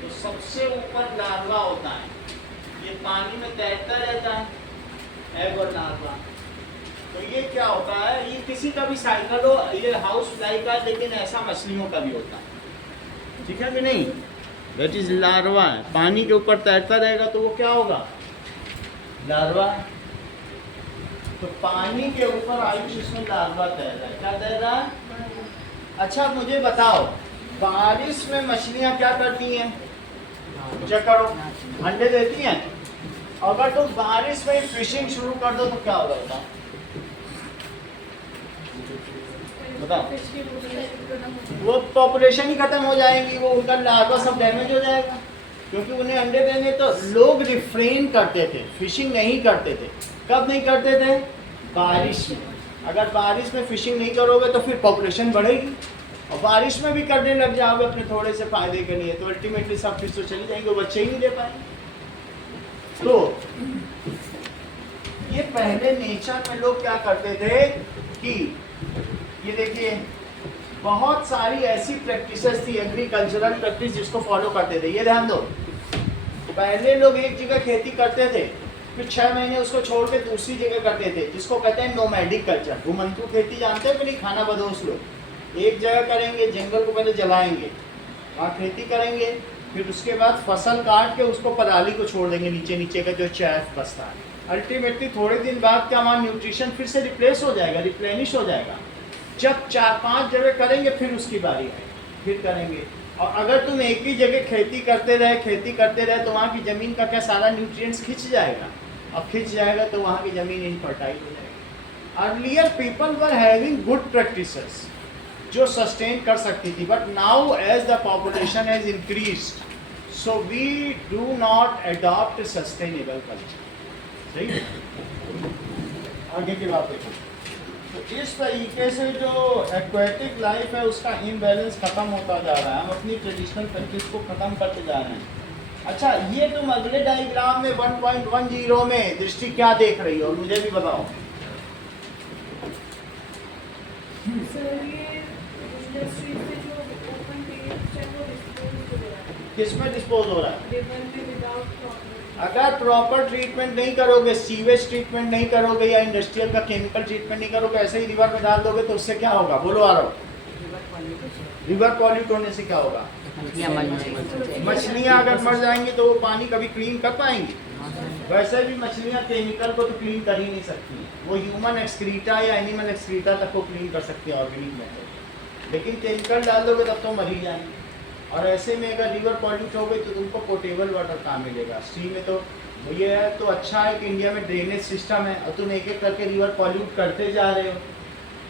तो सबसे ऊपर लार्वा होता है, ये पानी में तैरता रहता है, एग और लार्वा। तो ये क्या होता है, ये किसी का भी साइकिल हो, ये हाउस फ्लाई का, लेकिन ऐसा मछलियों का भी होता है। ठीक है कि नहीं। That is larva. पानी के ऊपर तैरता रहेगा तो वो क्या होगा, लार्वा। तो पानी के ऊपर आयुष इसमें लार्वा तैर रहा है। क्या तैर रहा है? अच्छा मुझे बताओ, बारिश में मछलियाँ क्या करती हैं? चेक करो, अंडे देती हैं। अगर तुम बारिश में फिशिंग शुरू कर दो तो क्या होगा बताओ? बताओ। वो पॉपुलेशन ही खत्म हो जाएगी, वो उनका लार्वा सब डैमेज हो जाएगा, क्योंकि उन्हें अंडे देंगे। तो लोग रिफ्रेन करते थे, फिशिंग नहीं करते थे। कब नहीं करते थे? बारिश में। अगर बारिश में फिशिंग नहीं करोगे तो फिर पॉपुलेशन बढ़ेगी, और बारिश में भी करने लग जाओगे अपने थोड़े से फायदे के लिए, तो अल्टीमेटली सब फिश तो चली जाएंगे, वो बच्चे ही नहीं दे पाएंगे। तो ये पहले नेचर में लोग क्या करते थे कि ये देखिए, बहुत सारी ऐसी प्रैक्टिसेस थी, एग्रीकल्चरल प्रैक्टिस, जिसको फॉलो करते थे। ये ध्यान दो, पहले लोग एक जगह खेती करते थे, फिर 6 महीने उसको छोड़ के दूसरी जगह करते थे, जिसको कहते हैं नोमैडिक कल्चर। घुमंतु खेती जानते हैं कि नहीं? खाना बदोश लोग एक जगह करेंगे, जंगल को पहले जलाएंगे, वहाँ खेती करेंगे, फिर उसके बाद फसल काट के उसको पराली को छोड़ देंगे, नीचे नीचे का जो चैफ बचता है। अल्टीमेटली थोड़े दिन बाद क्या वहाँ न्यूट्रिशन फिर से रिप्लेस हो जाएगा, रिप्लेनिश हो जाएगा। जब 4-5 जगह करेंगे फिर उसकी बारी है, फिर करेंगे। और अगर तुम एक ही जगह खेती करते रहे तो वहाँ की ज़मीन का क्या सारा न्यूट्रिएंट्स खिंच जाएगा, और खिंच जाएगा तो वहाँ की ज़मीन इनफर्टाइल हो जाएगी। Earlier people were having good practices जो सस्टेन कर सकती थी, but now as the population has increased, so we do not adopt sustainable culture. सही है। आगे की बात देखो, तो इस तरीके से जो एक्वेटिक लाइफ है उसका इम्बैलेंस खत्म होता जा रहा है, हम अपनी ट्रेडिशनल प्रैक्टिस को खत्म करते जा रहे हैं। अच्छा, ये तुम अगले डायग्राम में 1.10 में दृष्टि क्या देख रही हो, मुझे भी बताओ। सर ये इंडस्ट्री से जो ओपन वेस्ट है वो डिस्पोज हो रहा है, किसमें डिस्पोज हो रहा है? रिवर में विदाउट प्रॉपर। अगर प्रॉपर ट्रीटमेंट नहीं करोगे, सीवेज ट्रीटमेंट नहीं करोगे या इंडस्ट्रियल का केमिकल ट्रीटमेंट नहीं करोगे, ऐसे ही रिवर में डाल दोगे तो उससे क्या होगा, बोलो आ रहा हो। रिवर पॉल्यूट होने से क्या होगा? मछलियाँ अगर मर जाएंगी तो वो पानी कभी क्लीन कर पाएंगी? वैसे भी मछलियाँ केमिकल को तो क्लीन कर ही नहीं सकती, वो ह्यूमन एक्सक्रीटा या एनिमल एक्सक्रीटा तक को क्लीन कर सकती है ऑर्गेनिक मेथड, लेकिन केमिकल डाल दोगे तब तो मर ही जाएंगे। और ऐसे में अगर रिवर पॉल्यूट हो गई तो तुमको पोर्टेबल वाटर कहाँ मिलेगा? सी में तो ये है, तो अच्छा है कि इंडिया में ड्रेनेज सिस्टम है और तुम एक एक करके रिवर पॉल्यूट करते जा रहे हो।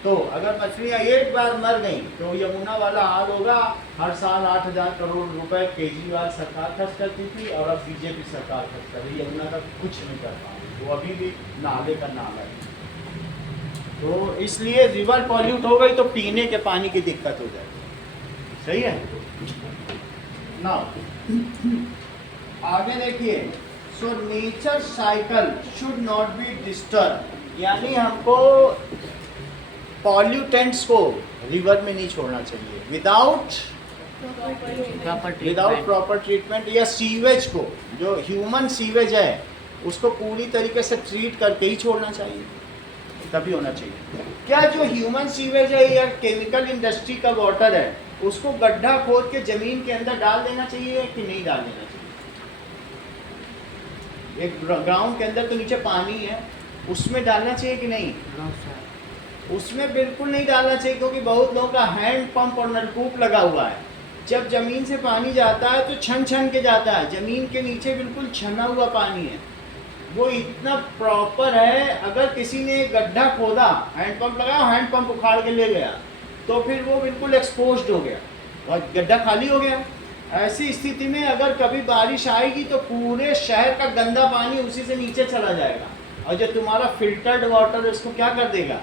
तो अगर मछलियाँ एक बार मर गई तो यमुना वाला हाल होगा। हर साल 8,000 करोड़ रुपए केजरीवाल सरकार खर्च करती थी और अब बीजेपी सरकार खर्च कर रही है, यमुना का कुछ नहीं कर पा रही, वो अभी भी नाले का नाला है। तो इसलिए रिवर पॉल्यूट हो गई तो पीने के पानी की दिक्कत हो जाएगी। सही है ना? आगे देखिए, so nature cycle should not be disturb, यानी हमको पॉल्यूटेंट्स को रिवर में नहीं छोड़ना चाहिए विदाउट प्रॉपर ट्रीटमेंट, या सीवेज को, जो ह्यूमन सीवेज है उसको पूरी तरीके से ट्रीट करके ही छोड़ना चाहिए, तभी होना चाहिए। क्या जो ह्यूमन सीवेज है या केमिकल इंडस्ट्री का वाटर है उसको गड्ढा खोद के जमीन के अंदर डाल देना चाहिए कि नहीं डाल देना चाहिए? एक ग्राउंड के अंदर तो नीचे पानी है, उसमें डालना चाहिए कि नहीं? उसमें बिल्कुल नहीं डालना चाहिए, क्योंकि बहुत लोगों का हैंड पंप और नलकूप लगा हुआ है। जब जमीन से पानी जाता है तो छन छन के जाता है, जमीन के नीचे बिल्कुल छना हुआ पानी है, वो इतना प्रॉपर है। अगर किसी ने गड्ढा खोदा, हैंड पंप लगाया, हैंड पंप उखाड़ के ले गया तो फिर वो बिल्कुल एक्सपोज्ड हो गया और गड्ढा खाली हो गया। ऐसी स्थिति में अगर कभी बारिश आएगी तो पूरे शहर का गंदा पानी उसी से नीचे चला जाएगा, और जो तुम्हारा फिल्टर्ड वाटर उसको क्या कर देगा,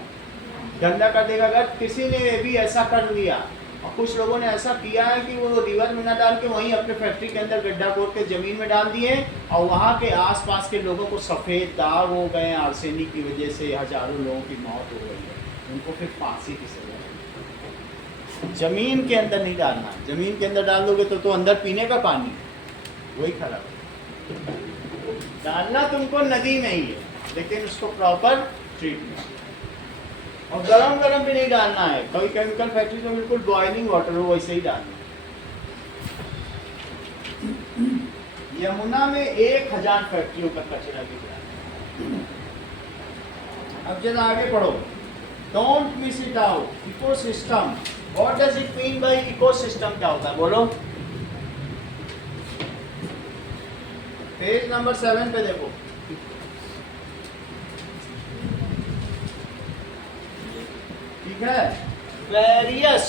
गंदा कर देगा। अगर किसी ने भी ऐसा कर दिया, और कुछ लोगों ने ऐसा किया है कि वो रिवर में ना डाल के वहीं अपने फैक्ट्री के अंदर गड्ढा खोद के ज़मीन में डाल दिए, और वहाँ के आसपास के लोगों को सफ़ेद दाग हो गए, आर्सेनिक की वजह से हज़ारों लोगों की मौत हो गई है, उनको फिर फांसी की सजा। ज़मीन के अंदर नहीं डालना, ज़मीन के अंदर डाल दोगे तो अंदर पीने का पानी वही खराब है। डालना तुमको नदी में ही है, लेकिन उसको प्रॉपर ट्रीटमेंट, और गरम गरम भी नहीं डालना है। कोई केमिकल फैक्ट्री में बिल्कुल बॉइलिंग वाटर हो वैसे ही डालना। यमुना में 1000 फैक्ट्रियों का कचरा बिक रहा है। अब जरा आगे पढ़ो, don't miss it out, ecosystem. What does it mean by ecosystem? क्या होता है बोलो? पेज नंबर 7 पे देखो, ठीक है। वेरियस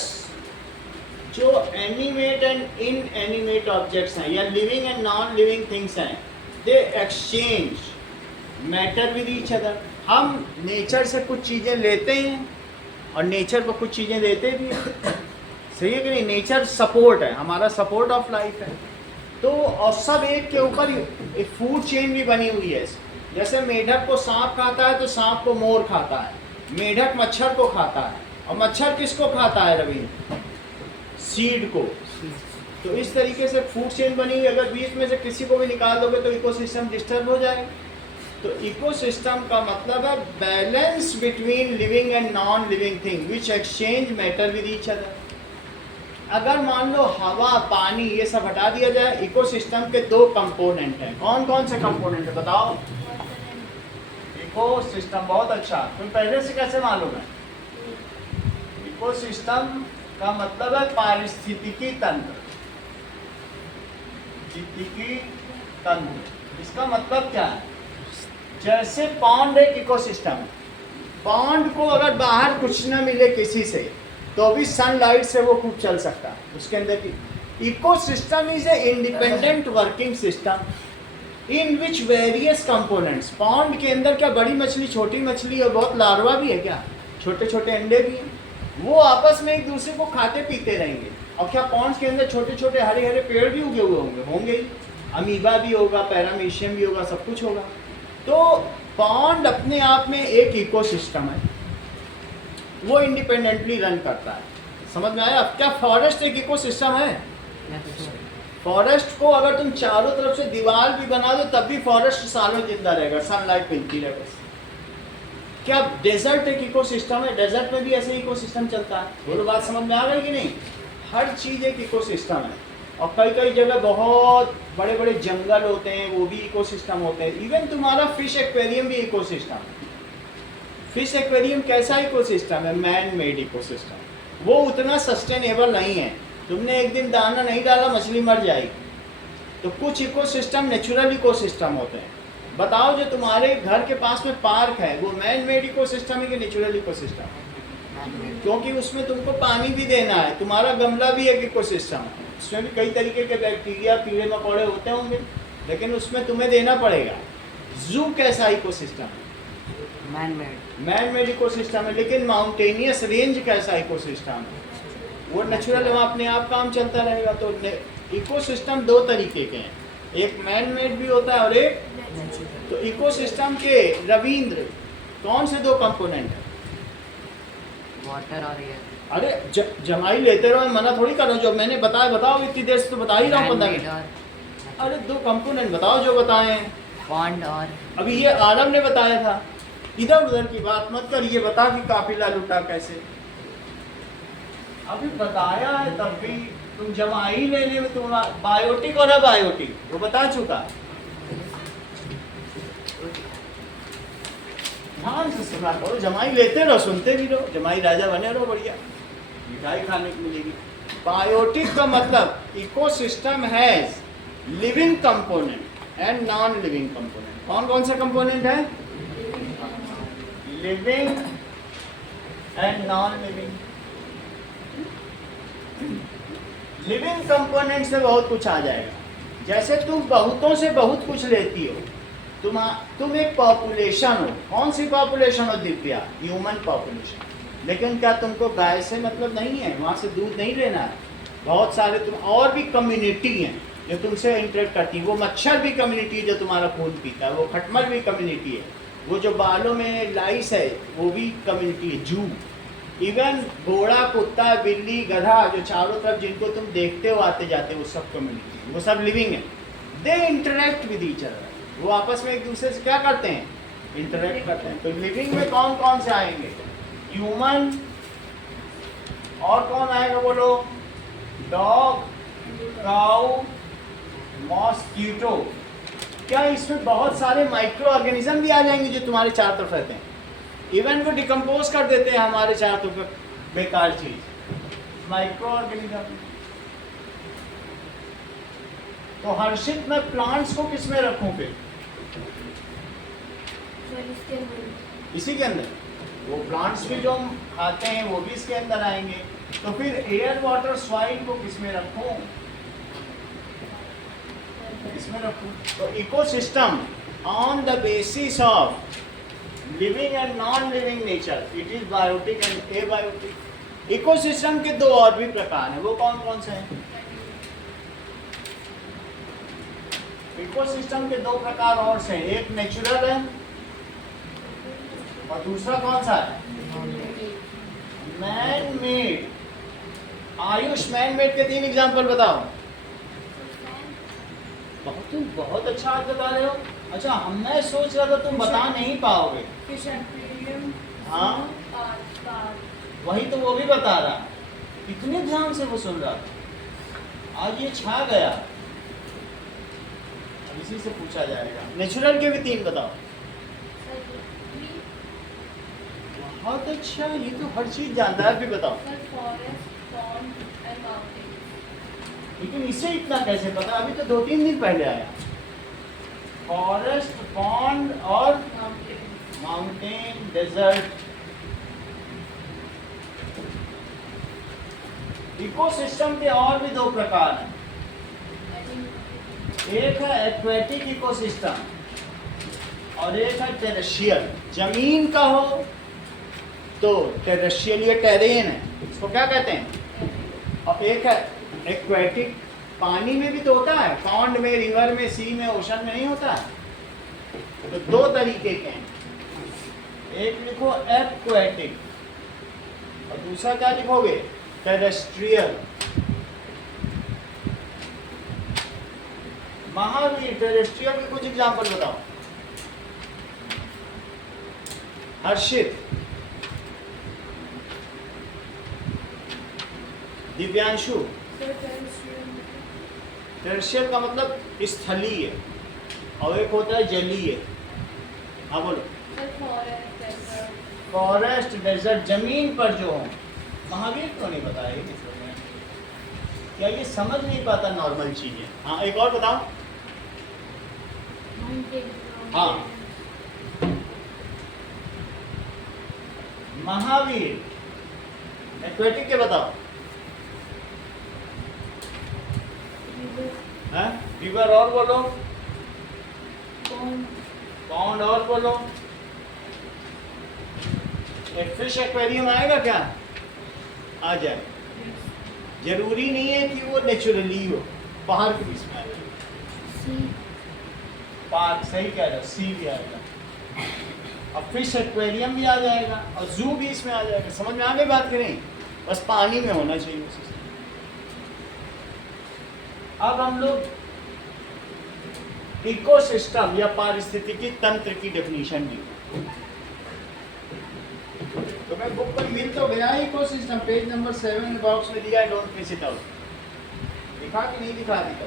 जो एनिमेट एंड इनएनिमेट ऑब्जेक्ट्स हैं या living and non living things हैं, they exchange matter with each other. हम नेचर से कुछ चीज़ें लेते हैं और नेचर को कुछ चीज़ें देते भी हैं, सही है कि नहीं? नेचर सपोर्ट है, हमारा सपोर्ट ऑफ लाइफ है। तो और सब एक के ऊपर एक फूड चेन भी बनी हुई है। जैसे मेढक को सांप खाता है तो सांप को मोर खाता है, मेढक मच्छर को खाता है, और मच्छर किसको खाता है रविंद्र? सीड को। तो इस तरीके से फूड चेन बनी हुई। अगर बीच में से किसी को भी निकाल दोगे तो इकोसिस्टम डिस्टर्ब हो जाएगा। तो इकोसिस्टम का मतलब है balance between living and non living thing which exchange matter with each other. अगर मान लो हवा, पानी, ये सब हटा दिया जाए, इकोसिस्टम के 2 कंपोनेंट हैं। कौन कौन से कंपोनेंट है बताओ? इकोसिस्टम, बहुत अच्छा। तुम पहले से कैसे मालूम है? इकोसिस्टम का मतलब है पारिस्थितिकी तंत्र। पारिस्थितिकी तंत्र, इसका मतलब क्या है? जैसे पॉन्ड एक इकोसिस्टम, पॉन्ड को अगर बाहर कुछ न मिले किसी से तो भी सनलाइट से वो खूब चल सकता है। उसके अंदर की ecosystem is a independent working system. In which various components, pond के अंदर क्या बड़ी मछली, छोटी मछली और बहुत लार्वा भी है क्या, छोटे छोटे अंडे भी हैं, वो आपस में एक दूसरे को खाते पीते रहेंगे। और क्या पॉन्ड्स के अंदर छोटे छोटे हरे हरे पेड़ भी उगे हुए होंगे, होंगे ही, अमीबा भी होगा, पैरामीशियम भी होगा, सब कुछ होगा। तो पॉन्ड अपने आप में एक इकोसिस्टम है, वो इंडिपेंडेंटली रन करता है। समझ में आया? क्या फॉरेस्ट एक इकोसिस्टम है? फॉरेस्ट को अगर तुम चारों तरफ से दीवार भी बना दो तब भी फॉरेस्ट सालों जिंदा रहेगा, सनलाइट मिलती रहे बस। क्या डेजर्ट एक इकोसिस्टम है? डेजर्ट में भी ऐसे इकोसिस्टम चलता है। बोलो बात समझ में आ रही कि नहीं? हर चीज एक इकोसिस्टम है। और कई कई जगह बहुत बड़े बड़े जंगल होते हैं, वो भी इकोसिस्टम होते हैं। इवन तुम्हारा फिश एक्वेरियम भी इकोसिस्टम है। फिश एक्वेरियम कैसा इकोसिस्टम है? Man made ecosystem. वो उतना सस्टेनेबल नहीं है। तुमने एक दिन दाना नहीं डाला, मछली मर जाएगी। तो कुछ इकोसिस्टम नेचुरल इकोसिस्टम होते हैं। बताओ, जो तुम्हारे घर के पास में पार्क है, वो मैन मेड इकोसिस्टम है कि नेचुरल इकोसिस्टम है? क्योंकि उसमें तुमको पानी भी देना है। तुम्हारा गमला भी एक इकोसिस्टम है, उसमें भी कई तरीके के बैक्टीरिया, कीड़े मकोड़े होते होंगे, लेकिन उसमें तुम्हें देना पड़ेगा। जू कैसा इकोसिस्टम है? मैन मेड इकोसिस्टम है। लेकिन माउंटेनियस रेंज कैसा इकोसिस्टम है? वो नेचुरल है, वहाँ अपने आप काम चलता रहेगा। तो इकोसिस्टम दो तरीके के हैं, एक मैन मेड भी होता है और एक। तो इकोसिस्टम के रविंद्र कौन से दो कंपोनेंट है? वाटर और एयर। अरे जमाई लेते रहो, मना थोड़ी कर रहा हूँ। जो मैंने बताया बताओ, इतनी देर से तो बता ही रहा हूँ 15 मिनट। अरे दो कंपोनेंट बताओ जो बताए। पॉन्ड और अभी ये आरब ने बताया था। इधर उधर की बात मत कर, ये बता कि काफिला लुटा कैसे। अभी बताया है तब भी तुम जमाई लेने में तुम बायोटिक और अबायोटिक वो बता चुका। ध्यान से सुना करो, जमाई लेते रहो, सुनते भी रहो, जमाई राजा बने रहो, बढ़िया मिठाई खाने को मिलेगी। बायोटिक का मतलब ecosystem has living component and non living component. कौन कौन सा कंपोनेंट है? Living and non living. Living component से बहुत कुछ आ जाएगा। जैसे तुम बहुतों से बहुत कुछ लेती हो, तुम एक पॉपुलेशन हो। कौन सी पॉपुलेशन हो दिव्या? Human population. लेकिन क्या तुमको गाय से मतलब नहीं है? वहाँ से दूध नहीं लेना है। बहुत सारे तुम और भी कम्युनिटी हैं जो तुमसे इंटरेक्ट करती है। वो मच्छर भी कम्युनिटी है जो तुम्हारा खून पीता है। वो खटमल भी कम्युनिटी है। वो जो बालों में लाइस है वो भी कम्युनिटी है, जू। इवन घोड़ा, कुत्ता, बिल्ली, गधा, जो चारों तरफ जिनको तुम देखते हो आते जाते, वो सब कम्युनिटी, वो सब लिविंग है। They interact with each other. वो आपस में एक दूसरे से क्या करते हैं? इंटरेक्ट करते हैं। तो लिविंग में कौन कौन से आएंगे? ह्यूमन, और कौन आएगा बोलो? डॉग, काऊ, मॉस्किटो। क्या इसमें बहुत सारे माइक्रो ऑर्गेनिज्म भी आ जाएंगे जो तुम्हारे चारों तरफ रहते हैं? इवन वो डिकम्पोज कर देते हैं हमारे चारों तरफ बेकार चीज, माइक्रो ऑर्गेनिज्म। तो हर्षित मैं प्लांट्स को किस में रखूं फिर? इसी के अंदर। वो प्लांट्स भी जो हम खाते हैं वो भी इसके अंदर आएंगे। तो फिर एयर, वाटर, सॉइल को किस में रखूं? इसमें रखूं। तो ecosystem on the basis of living and non living nature, it is biotic and abiotic. Ecosystem के दो और भी प्रकार हैं, वो कौन कौन से हैं? इकोसिस्टम के दो प्रकार और से, एक नेचुरल है और दूसरा कौन सा है? Man made. Ayush, man made के 3 एग्जांपल बताओ। बहुत अच्छा आज बता रहे हो। अच्छा, मैं सोच रहा था तुम बता नहीं पाओगे। Fish aquarium. हाँ, वही तो वो भी बता रहा। इतने ध्यान से वो सुन रहा था, आज ये छा गया। इसी से पूछा जाएगा। नेचुरल के भी 3 बताओ। बहुत अच्छा, ये तो हर चीज जानता है। भी बताओ। लेकिन इसे इतना कैसे पता? अभी तो 2-3 दिन पहले आया। फॉरेस्ट, पॉन्ड और माउंटेन, डेजर्ट। इकोसिस्टम के और भी 2 प्रकार हैं। एक है एक्वेटिक इकोसिस्टम और एक है टेरेस्ट्रियल। जमीन का हो तो टेरेस्ट्रियल, ये टेरेन है, इसको क्या कहते हैं। और एक है एक्वेटिक, पानी में भी तो होता है, पॉन्ड में, रिवर में, सी में, ओशन में नहीं होता है। तो दो तरीके के हैं, एक लिखो एक्वेटिक और दूसरा क्या लिखोगे, टेरेस्ट्रियल। महावीर, टेरेस्ट्रियल के कुछ एग्जाम्पल बताओ। हर्षित, दिव्यांशु। टेरेस्ट्रियल का मतलब स्थलीय और एक होता है जलीय। हाँ बोलो। फॉरेस्ट, डेजर्ट, जमीन पर जो हो। महावीर क्यों नहीं बताया ये किसी ने? क्या ये समझ नहीं पाता नॉर्मल चीजें। हाँ एक और बताओ। हाँ महावीर, एक्वेटिक के बताओ। हाँ रिवर और बोलो, पॉन्ड और बोलो। एक फिश एक्वेरियम आएगा क्या? आ जाए। जरूरी नहीं है कि वो नेचुरली हो, बाहर के बीच में आ जाए। पार्क, सही कह रहे हो, सी भी आएगा और फिश एक्वेरियम भी आ जाएगा और जू भी इसमें आ जाएगा। समझ में आ गई बात करें, बस पानी में होना चाहिए उसी से। अब हम लोग इकोसिस्टम या पारिस्थितिकी तंत्र की डेफिनेशन दी। तो मैं बुक पर मिल तो गया इकोसिस्टम, पेज नंबर 7 बॉक्स में दिया है, डोंट मिस इट आउट। दिखा कि नहीं दिखा? दिखा।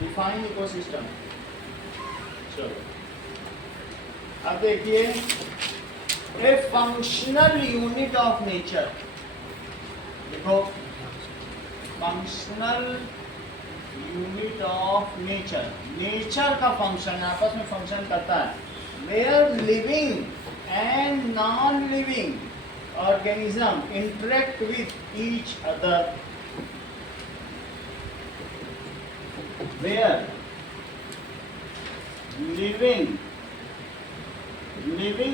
Define ecosystem. चलो अब देखिए, ए फंक्शनल यूनिट ऑफ नेचर। देखो, functional unit of nature, nature का फंक्शन आपस में फंक्शन करता है। Where living and non-living organism interact with each other. Where living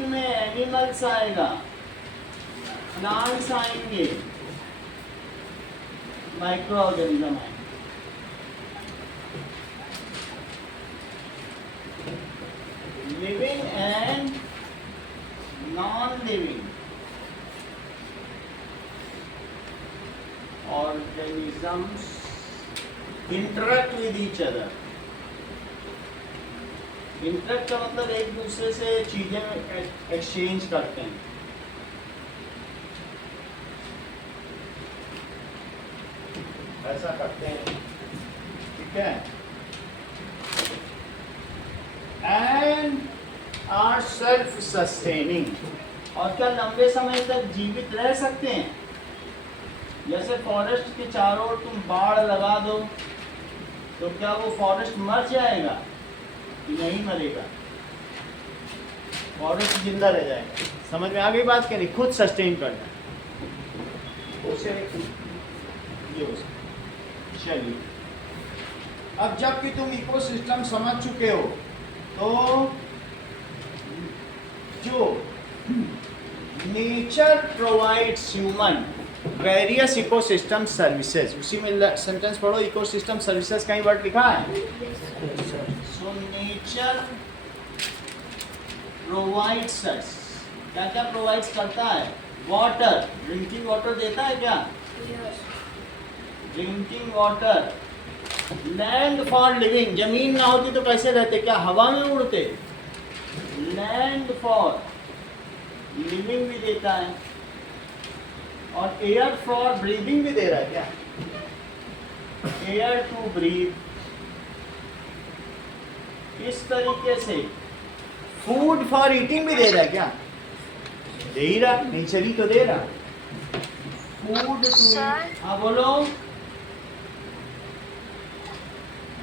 में एनिमल्स आएगा, प्लांट्स आएंगे, माइक्रो ऑर्गेनिज्म आएंगे। Living and non-living organisms interact with each other. Interact का मतलब एक दूसरे से चीजें एक्सचेंज करते हैं। ऐसा करते हैं, ठीक है। And are self-sustaining, और क्या लंबे समय तक जीवित रह सकते हैं। जैसे फॉरेस्ट के चारों ओर तुम बाड़ लगा दो तो क्या वो फॉरेस्ट मर जाएगा? नहीं मरेगा, फॉरेस्ट जिंदा रह जाएगा। समझ में आ गई बात? क्या नहीं, खुद सस्टेन करना उसे ये हो सकता। चलिए, अब जबकि तुम इकोसिस्टम समझ चुके हो तो जो nature provides human various ecosystem services, उसी में सेंटेंस पढ़ो। इकोसिस्टम सर्विसेज कहीं वर्ड लिखा है। सो नेचर प्रोवाइड्स, क्या क्या प्रोवाइड्स करता है? वाटर, ड्रिंकिंग वाटर देता है क्या? Drinking water. Land for living, जमीन ना होती तो कैसे रहते? क्या हवा में उड़ते? लैंड फॉर लिविंग भी देता है और एयर फॉर ब्रीदिंग भी दे रहा है क्या? Air to breathe. इस तरीके से फूड फॉर ईटिंग भी दे रहा है क्या? दे ही रहा, नेचर ही तो दे रहा। फूड टू, हाँ बोलो,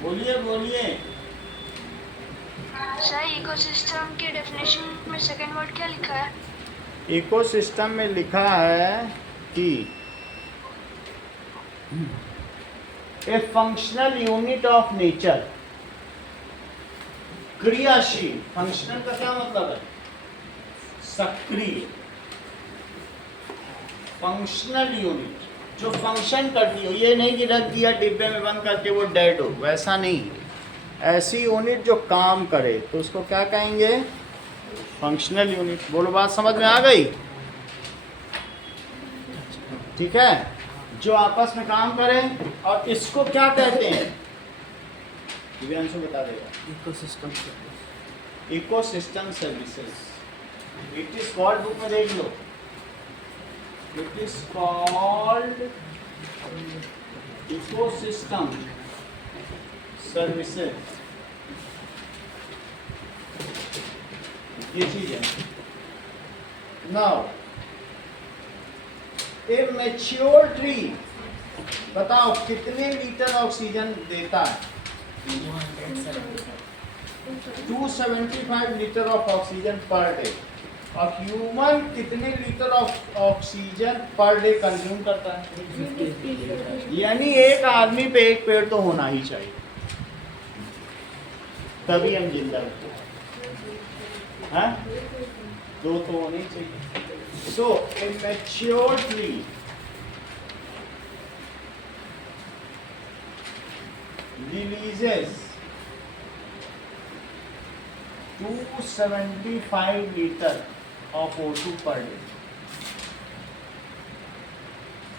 बोलिए बोलिए। सर, इकोसिस्टम के डेफिनेशन में सेकंड वर्ड क्या लिखा है? इकोसिस्टम में लिखा है कि ए फंक्शनल यूनिट ऑफ नेचर, क्रियाशील। फंक्शनल का क्या मतलब है? सक्रिय। फंक्शनल यूनिट जो फंक्शन करती हो, ये नहीं कि रख दिया डिब्बे में बंद करके वो डेड हो, वैसा नहीं। ऐसी यूनिट जो काम करे तो उसको क्या कहेंगे? Functional unit. बोलो, बात समझ में आ गई? ठीक है, जो आपस में काम करें। और इसको क्या कहते हैं? दिव्यांशु बता देगा। Ecosystem ecosystem services. It is called, book में देख लो, it is called ecosystem services. ये चीज है। नाउ ए मैच्योर ट्री, बताओ कितने लीटर ऑक्सीजन देता है? 275 litre of oxygen per day. और ह्यूमन कितने litre of oxygen per day consume करता है? यानी एक आदमी पे एक पेड़ तो होना ही चाहिए, तभी हम जिंदा रहते हैं। दो तो होने ही चाहिए। So a mature tree releases 275 litre of O2 per day.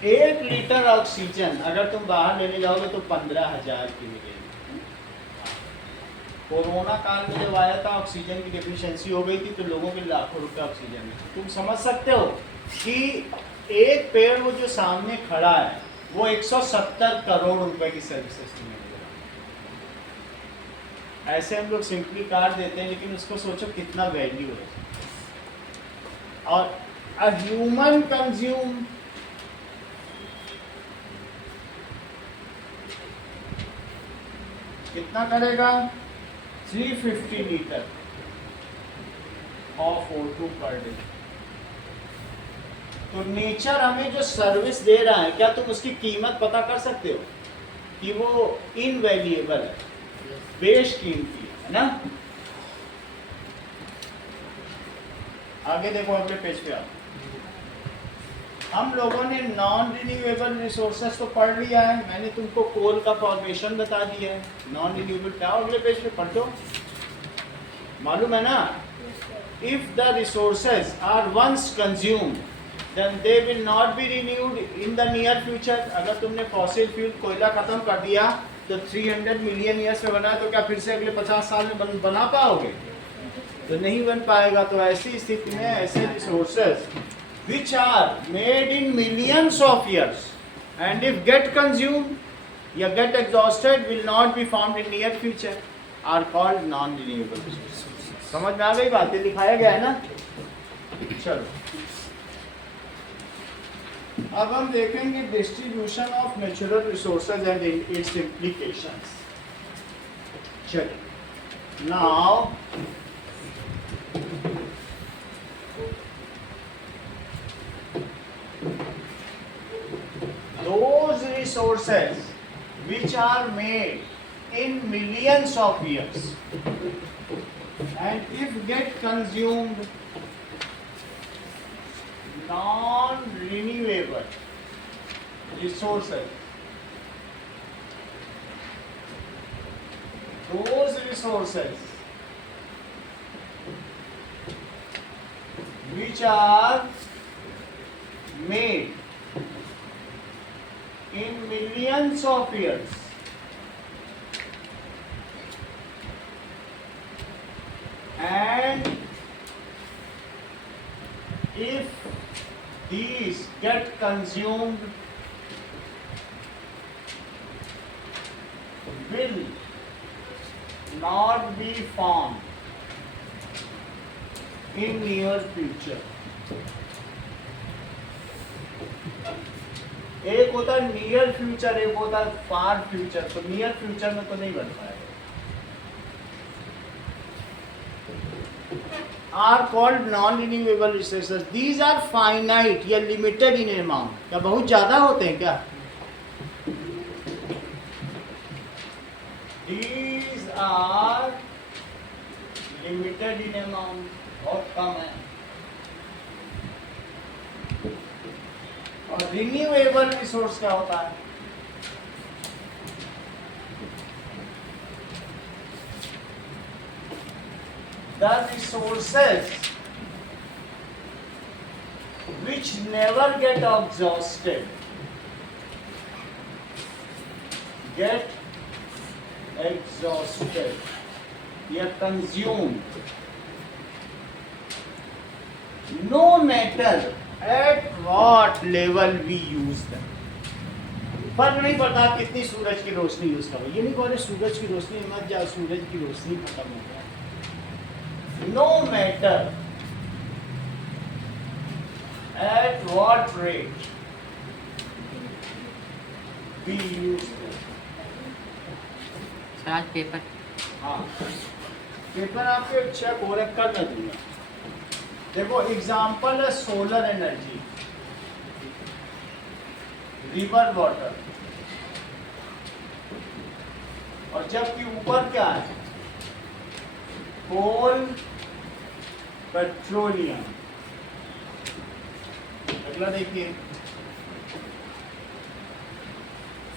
1 litre oxygen अगर तुम बाहर लेने जाओगे तो 15,000 की मिलेगी। कोरोना काल में जब आया था, ऑक्सीजन की डेफिशिएंसी हो गई थी, तो लोगों के लाखों रुपए ऑक्सीजन में। तुम समझ सकते हो कि एक पेड़ वो जो सामने खड़ा है वो 170 करोड़ रुपए की सर्विसेज में। ऐसे हम लोग सिंपली कार देते हैं, लेकिन उसको सोचो कितना वैल्यू है। और अ ह्यूमन कंज्यूम कितना करेगा? 350 litre of O2 per day. तो नेचर हमें जो सर्विस दे रहा है, क्या तुम उसकी कीमत पता कर सकते हो कि वो इनवैल्यूएबल है, बेशकीमती है ना? आगे देखो, अगले पेज पे आओ। हम लोगों ने नॉन रिन्यूएबल रिसोर्सेज तो पढ़ लिया है। मैंने तुमको कोल का फॉर्मेशन बता दिया है। नॉन रिन्यूएबल क्या? अगले पेज पे पढ़ लो, मालूम है ना? If the resources are once consumed then they will not be renewed in the near future। अगर तुमने फॉसिल फ्यूल कोयला खत्म कर दिया तो 300 मिलियन ईयर्स में बना है, तो क्या फिर से अगले 50 साल में बना पाओगे? तो नहीं बन पाएगा। तो ऐसी स्थिति में ऐसे resources which are made in millions of years and if get consumed या get exhausted will not be found in near future are called non renewable resources। समझ में आ गई बात? ये दिखाया गया है ना? चलो अब हम देखेंगे distribution of natural resources and it's implications. चलिए, now those resources which are made in millions of years and if get consumed non-renewable resources, those resources which are made in millions of years and if these get consumed will not be found in near future। एक होता है near future, एक होता है far future. तो near future में तो नहीं बन पाएगा। Are called non renewable resources. These are finite या लिमिटेड इन अमाउंट। क्या बहुत ज्यादा होते हैं क्या? लिमिटेड इन अमाउंट, बहुत कम है। और रिन्यूएबल रिसोर्स क्या होता है? The resources which never get exhausted या consumed no matter at what level we use them। फर्क नहीं पड़ता कितनी सूरज की रोशनी यूज करो, ये नहीं कहो सूरज की रोशनी मत जाओ, सूरज की रोशनी खत्म हो गया। No matter at what rate we use them। Sir आज पेपर हाँ, पेपर आपके चेक हो रहा कर न दूंगा। देखो एग्जाम्पल है सोलर एनर्जी, रिवर वाटर, और जबकि ऊपर क्या है, कोल, पेट्रोलियम। अगला देखिए,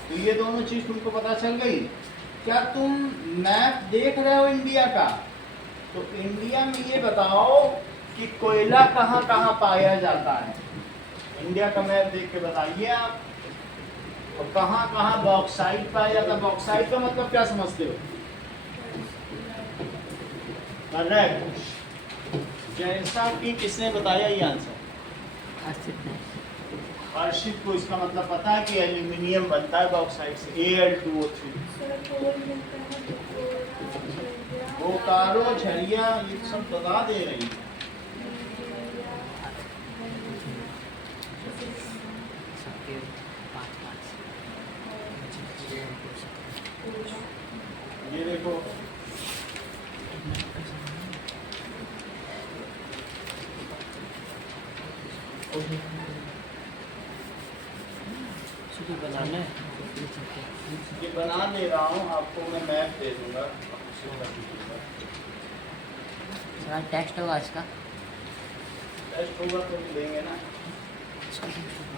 तो ये दोनों चीज तुमको पता चल गई। क्या तुम मैप देख रहे हो इंडिया का? तो इंडिया में ये बताओ कि कोयला कहाँ कहाँ पाया जाता है, इंडिया का मैप देख के बताइए आप। और कहाँ कहाँ बॉक्साइट पाया जाता है? बॉक्साइट का मतलब क्या समझते हो? करेक्ट। जैसा कि किसने बताया ये आंसर? हर्षित को इसका मतलब पता है कि एल्यूमिनियम बनता है बॉक्साइट से, Al2O3। बोकारो, झरिया, ये सब बता दे रही है। सबके 5-5 ये देखो, बनाना है। ये बना दे रहा हूँ आपको, मैं मैप दे दूंगा। सर आज टेस्ट होगा इसका। टेस्ट होगा तो देंगे ना।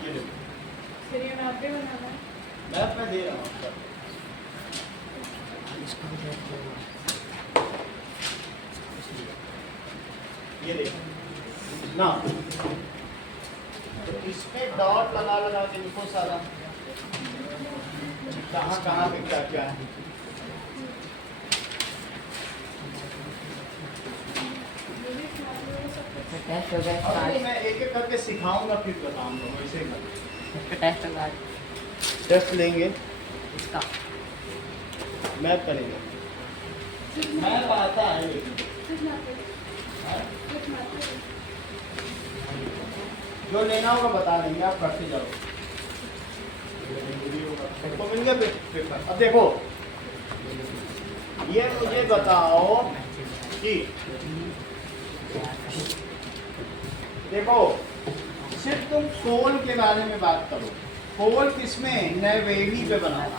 ये देखो फिर ये मैप भी बनाना है। मैप मैं दे रहा हूँ आपका। ये देखो ना, तो इसमें डॉट लगा लगा के लिखो सारा, कहाँ कहाँ पे क्या क्या है। टेस्ट होगा इसका और आज। मैं एक एक करके सिखाऊंगा फिर बताऊंगा, वैसे ही इसका टेस्ट होगा आज। टेस्ट लेंगे, इसका मैप करेंगे। मैप आता है लेकिन हाँ? जो लेना होगा बता देंगे, आप करते जाओ। तो मिल गया पेपर। अब देखो, ये मुझे बताओ कि देखो, सिर्फ तुम कोल के बारे में बात करो। कोल किसमें? नेवेली पे बनाओ,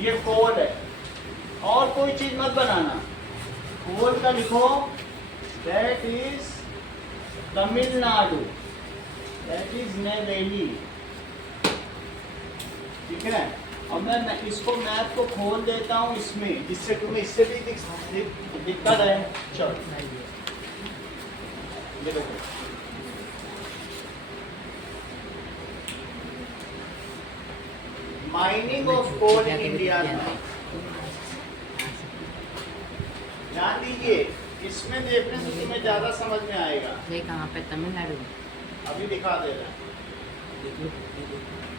ये कोल है, और कोई चीज मत बनाना। कोल का लिखो, that is Tamil Nadu, that is Neyveli, ठीक है। और मैं इसको मैप को खोल देता हूँ इसमें, जिससे तुम्हें इससे भी दिक्कत है। चलो ये देखो, mining of coal in India. ध्यान दीजिए, इसमें देखने से तुम्हें ज्यादा समझ में आएगा। ये कहाँ पे? तमिलनाडु। अभी दिखा दे रहा है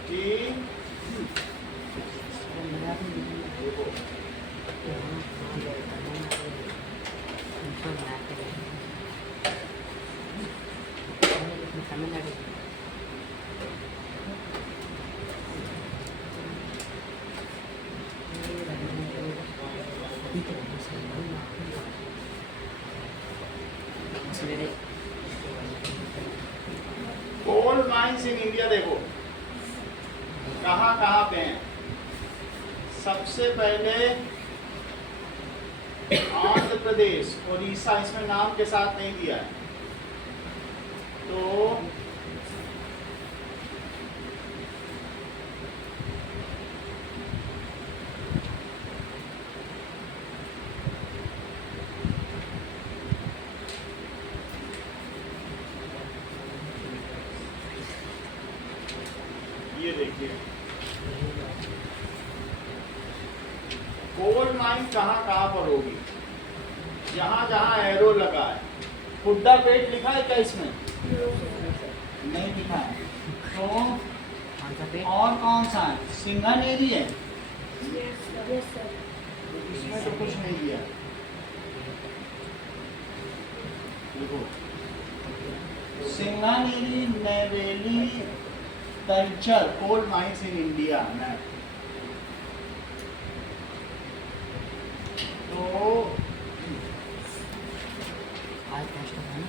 कि देखो, Tamil Nadu. Coal mines in India देखो कहाँ कहाँ पे हैं। सबसे पहले आंध्र प्रदेश, उड़ीसा इसमें नाम के साथ नहीं दिया है। तो ये देखिए कोल माइन कहाँ पर होगी, जहाँ जहाँ एरो लगा है। खुड्डा पेट लिखा है क्या इसमें? नहीं लिखा है। तो कौन सा पेट? और कौन सा है? सिंगानेरी है, यस सर। तो इसमें तो कुछ नहीं दिया। देखो Singareni Neyveli culture coal mines in India map. तो आज टेस्ट होगा ना?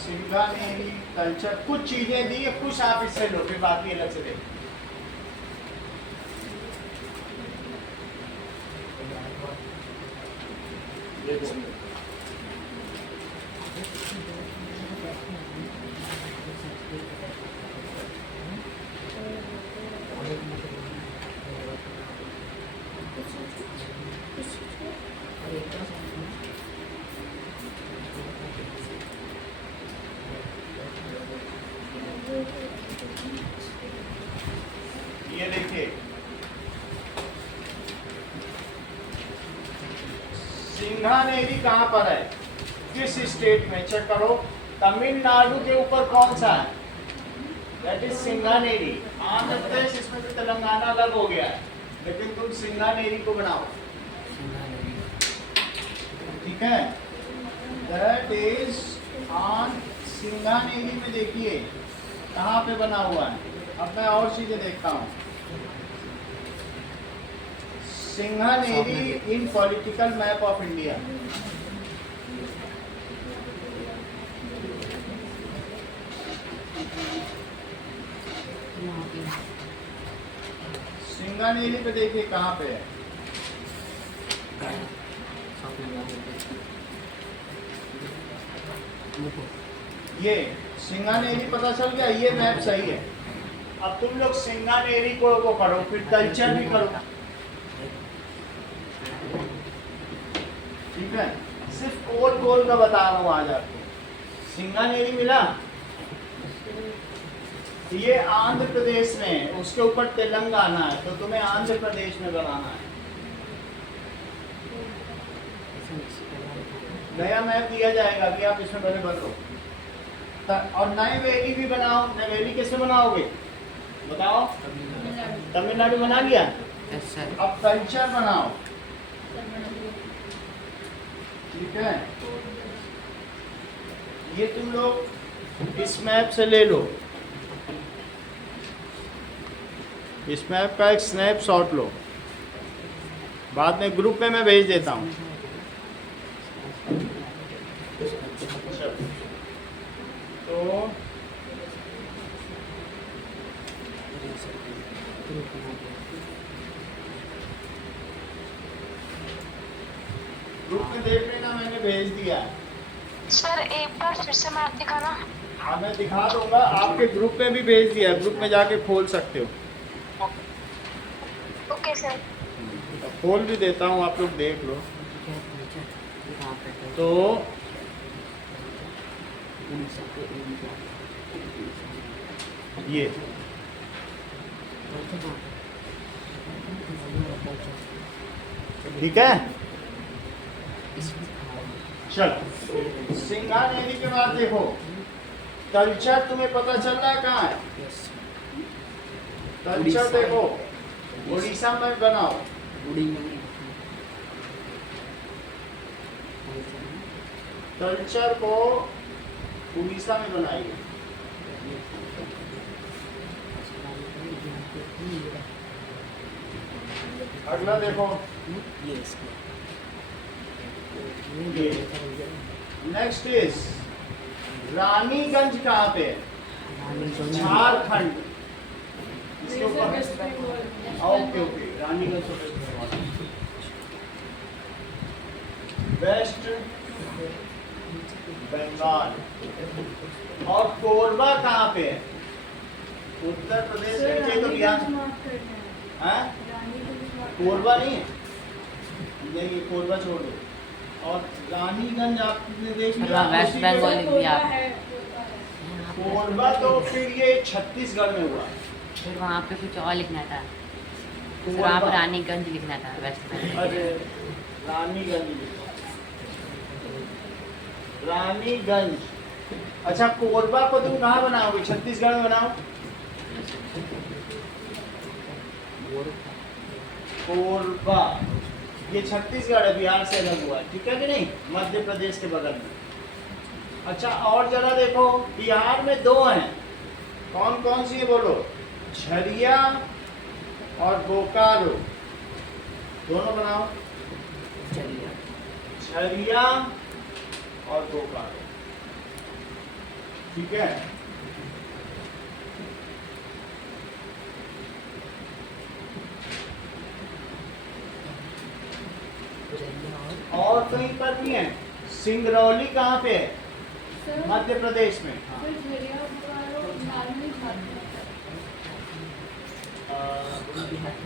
सिंगानेरी कल्चर कुछ चीजें दी है, कुछ आप इससे लो, फिर बाकी अलग से देखो। देखो ये देखिए सिंगानेरी कहाँ पर है, किस स्टेट में? चेक करो। तमिलनाडु के ऊपर कौन सा है? That is Singareni. आंध्र प्रदेश, इसमें से तेलंगाना अलग हो गया है, लेकिन तुम सिंगानेरी को बनाओ, ठीक है? दैट इज ऑन सिंगानेरी में देखिए कहाँ पे बना हुआ है। अब मैं और चीजें देखता हूँ। Singareni in political map of India. Singareni पे देखिए कहाँ पे है। ये सिंगानेरी पता चल गया, ये मैप सही है। अब तुम लोग सिंगानेरी को वो करो, फिर कल्चर भी करो, ठीक है? सिर्फ कोल कोल का बता रहा हूँ आज आपको। सिंगानेरी मिला, ये आंध्र प्रदेश में, उसके ऊपर तेलंगाना है, तो तुम्हें आंध्र प्रदेश में बनाना है। नया मैप दिया जाएगा कि आप इसमें पहले भर लो। और नवेली भी बनाओ। नवेली कैसे बनाओगे बताओ? तमिलनाडु बना लिया। Yes sir. अब कल्चर बनाओ, ठीक है? ये तुम लोग इस मैप से ले लो, इस मैप का एक स्नैपशॉट लो, बाद में ग्रुप में मैं भेज देता हूँ। तो ग्रुप में देख लेना, मैंने भेज दिया है। सर एक बार फिर से मैप दिखाना। हाँ मैं दिखा दूंगा, आपके ग्रुप में भी भेज दिया है, ग्रुप में जाके खोल सकते हो। Okay sir. खोल भी देता हूँ, आप लोग देख लो। तो ये ठीक है। चलो सिंगानेरी के बाद देखो, कल्चर तुम्हें पता चल रहा है कहाँ है? कल्चर देखो उड़ीसा में बनाओ। कल्चर को उड़ीसा में बनाइए। अगला देखो, नेक्स्ट इज रानीगंज कहाँ पे है? झारखंड। इसके ऊपर West Bengal okay okay Raniganj से वेस्ट बंगाल। और कोरबा कहाँ पे है? उत्तर प्रदेश में चाहिए तो बिहार। हाँ कोरबा नहीं है, नहीं कोरबा छोड़ दो। और रानीगंज आपने देख लिया, वेस्ट बंगाल भी आप कोरबा तो फिर ये छत्तीसगढ़ में हुआ। फिर वहाँ पे कुछ और लिखना था सर, कोरबा। आप रानीगंज लिखना था वेस्ट बंगाल। अरे रानीगंज लिखो। रानीगंज। अच्छा कोरबा को तुम कहाँ बनाओगे? छत्तीसगढ़ में बनाओ। कोरबा ये छत्तीसगढ़ है, बिहार से अलग हुआ है, ठीक है कि नहीं? मध्य प्रदेश के बगल में। अच्छा और जरा देखो, बिहार में दो हैं, कौन कौन सी है बोलो? झरिया और बोकारो, दोनों बनाओ। झरिया और बोकारो, ठीक है। और कहीं पर भी है। सिंगरौली कहाँ पे है? मध्य प्रदेश में।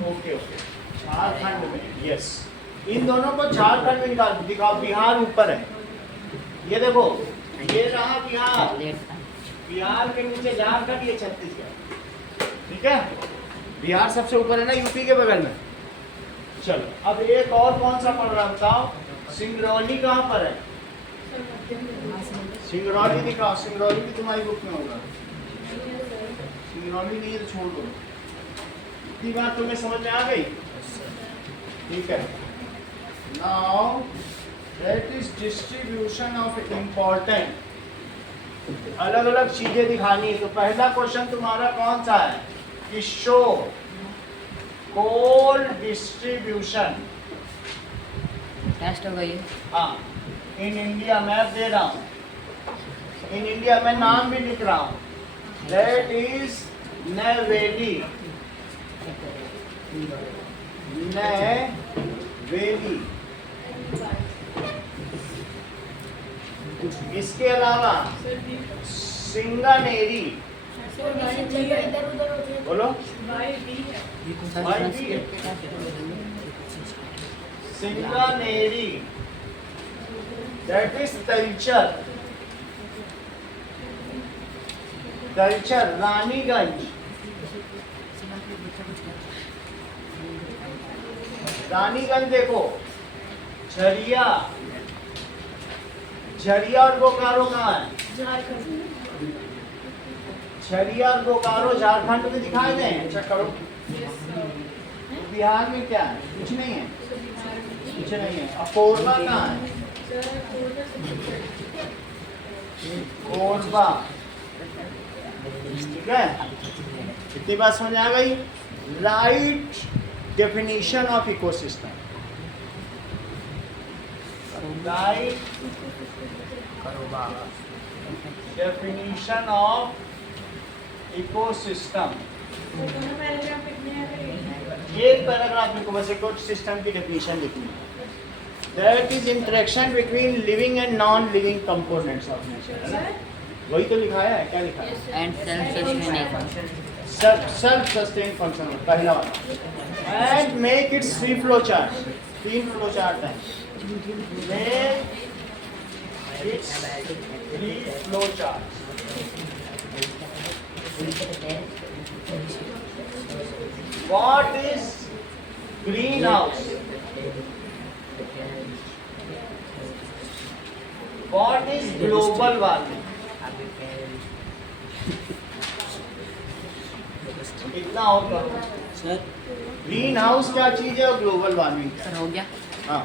ओके ओके झारखंड में, यस। इन दोनों को झारखंड में निकाल दिखाओ, बिहार ऊपर है। ये देखो, ये रहा बिहार, बिहार के नीचे झारखंड, ये छत्तीसगढ़, ठीक है। बिहार सबसे ऊपर है ना, यूपी के बगल में। चलो अब एक और कौन सा पढ़ रहा बताओ? सिंगरौली कहाँ पर है? सिंगरौली दिखाओ, सिंगरौली भी तुम्हारी बुक में होगा। सिंगरौली नहीं है तो छोड़ दो। इतनी बात तुम्हें समझ में आ गई? ठीक है। Now that is distribution of important, अलग अलग चीजें दिखानी है। तो पहला क्वेश्चन तुम्हारा कौन सा है? कि शो कोल डिस्ट्रीब्यूशन। टेस्ट हो गई है। हाँ इन इंडिया मैप दे रहा हूँ, इन इंडिया में नाम भी लिख रहा हूँ। दैट इज नवेली, नवेली। इसके अलावा सिंगानेरी, बोलो सिंगानेरी, दैट इज तलचर, तलचर रानीगंज, रानीगंज देखो। झरिया, झरिया और बोकारो कहाँ है? झरिया और बोकारो झारखंड में दिखाए गए हैं। चेक करो बिहार में क्या है? कुछ नहीं है, कुछ नहीं है। और कोरबा कहाँ है? कोरबा, ठीक है। इतनी बात समझ आ गई? Right definition of ecosystem, right definition of ecosystem. ये पैराग्राफ लिखो, बस इकोसिस्टम की डेफिनेशन लिखनी है। That is interaction between living and non living components of nature, है ना? वही तो लिखाया है, क्या लिखा है? एंड सेल्फ सस्टेन फंक्शन, पहला वाला। And make its free flow chart, 3 flow chart है। Make its free flow chart. What is greenhouse? What is global warming? इतना और करो सर। ग्रीन हाउस क्या चीज है और ग्लोबल वार्मिंग क्या है? सर हो गया। हाँ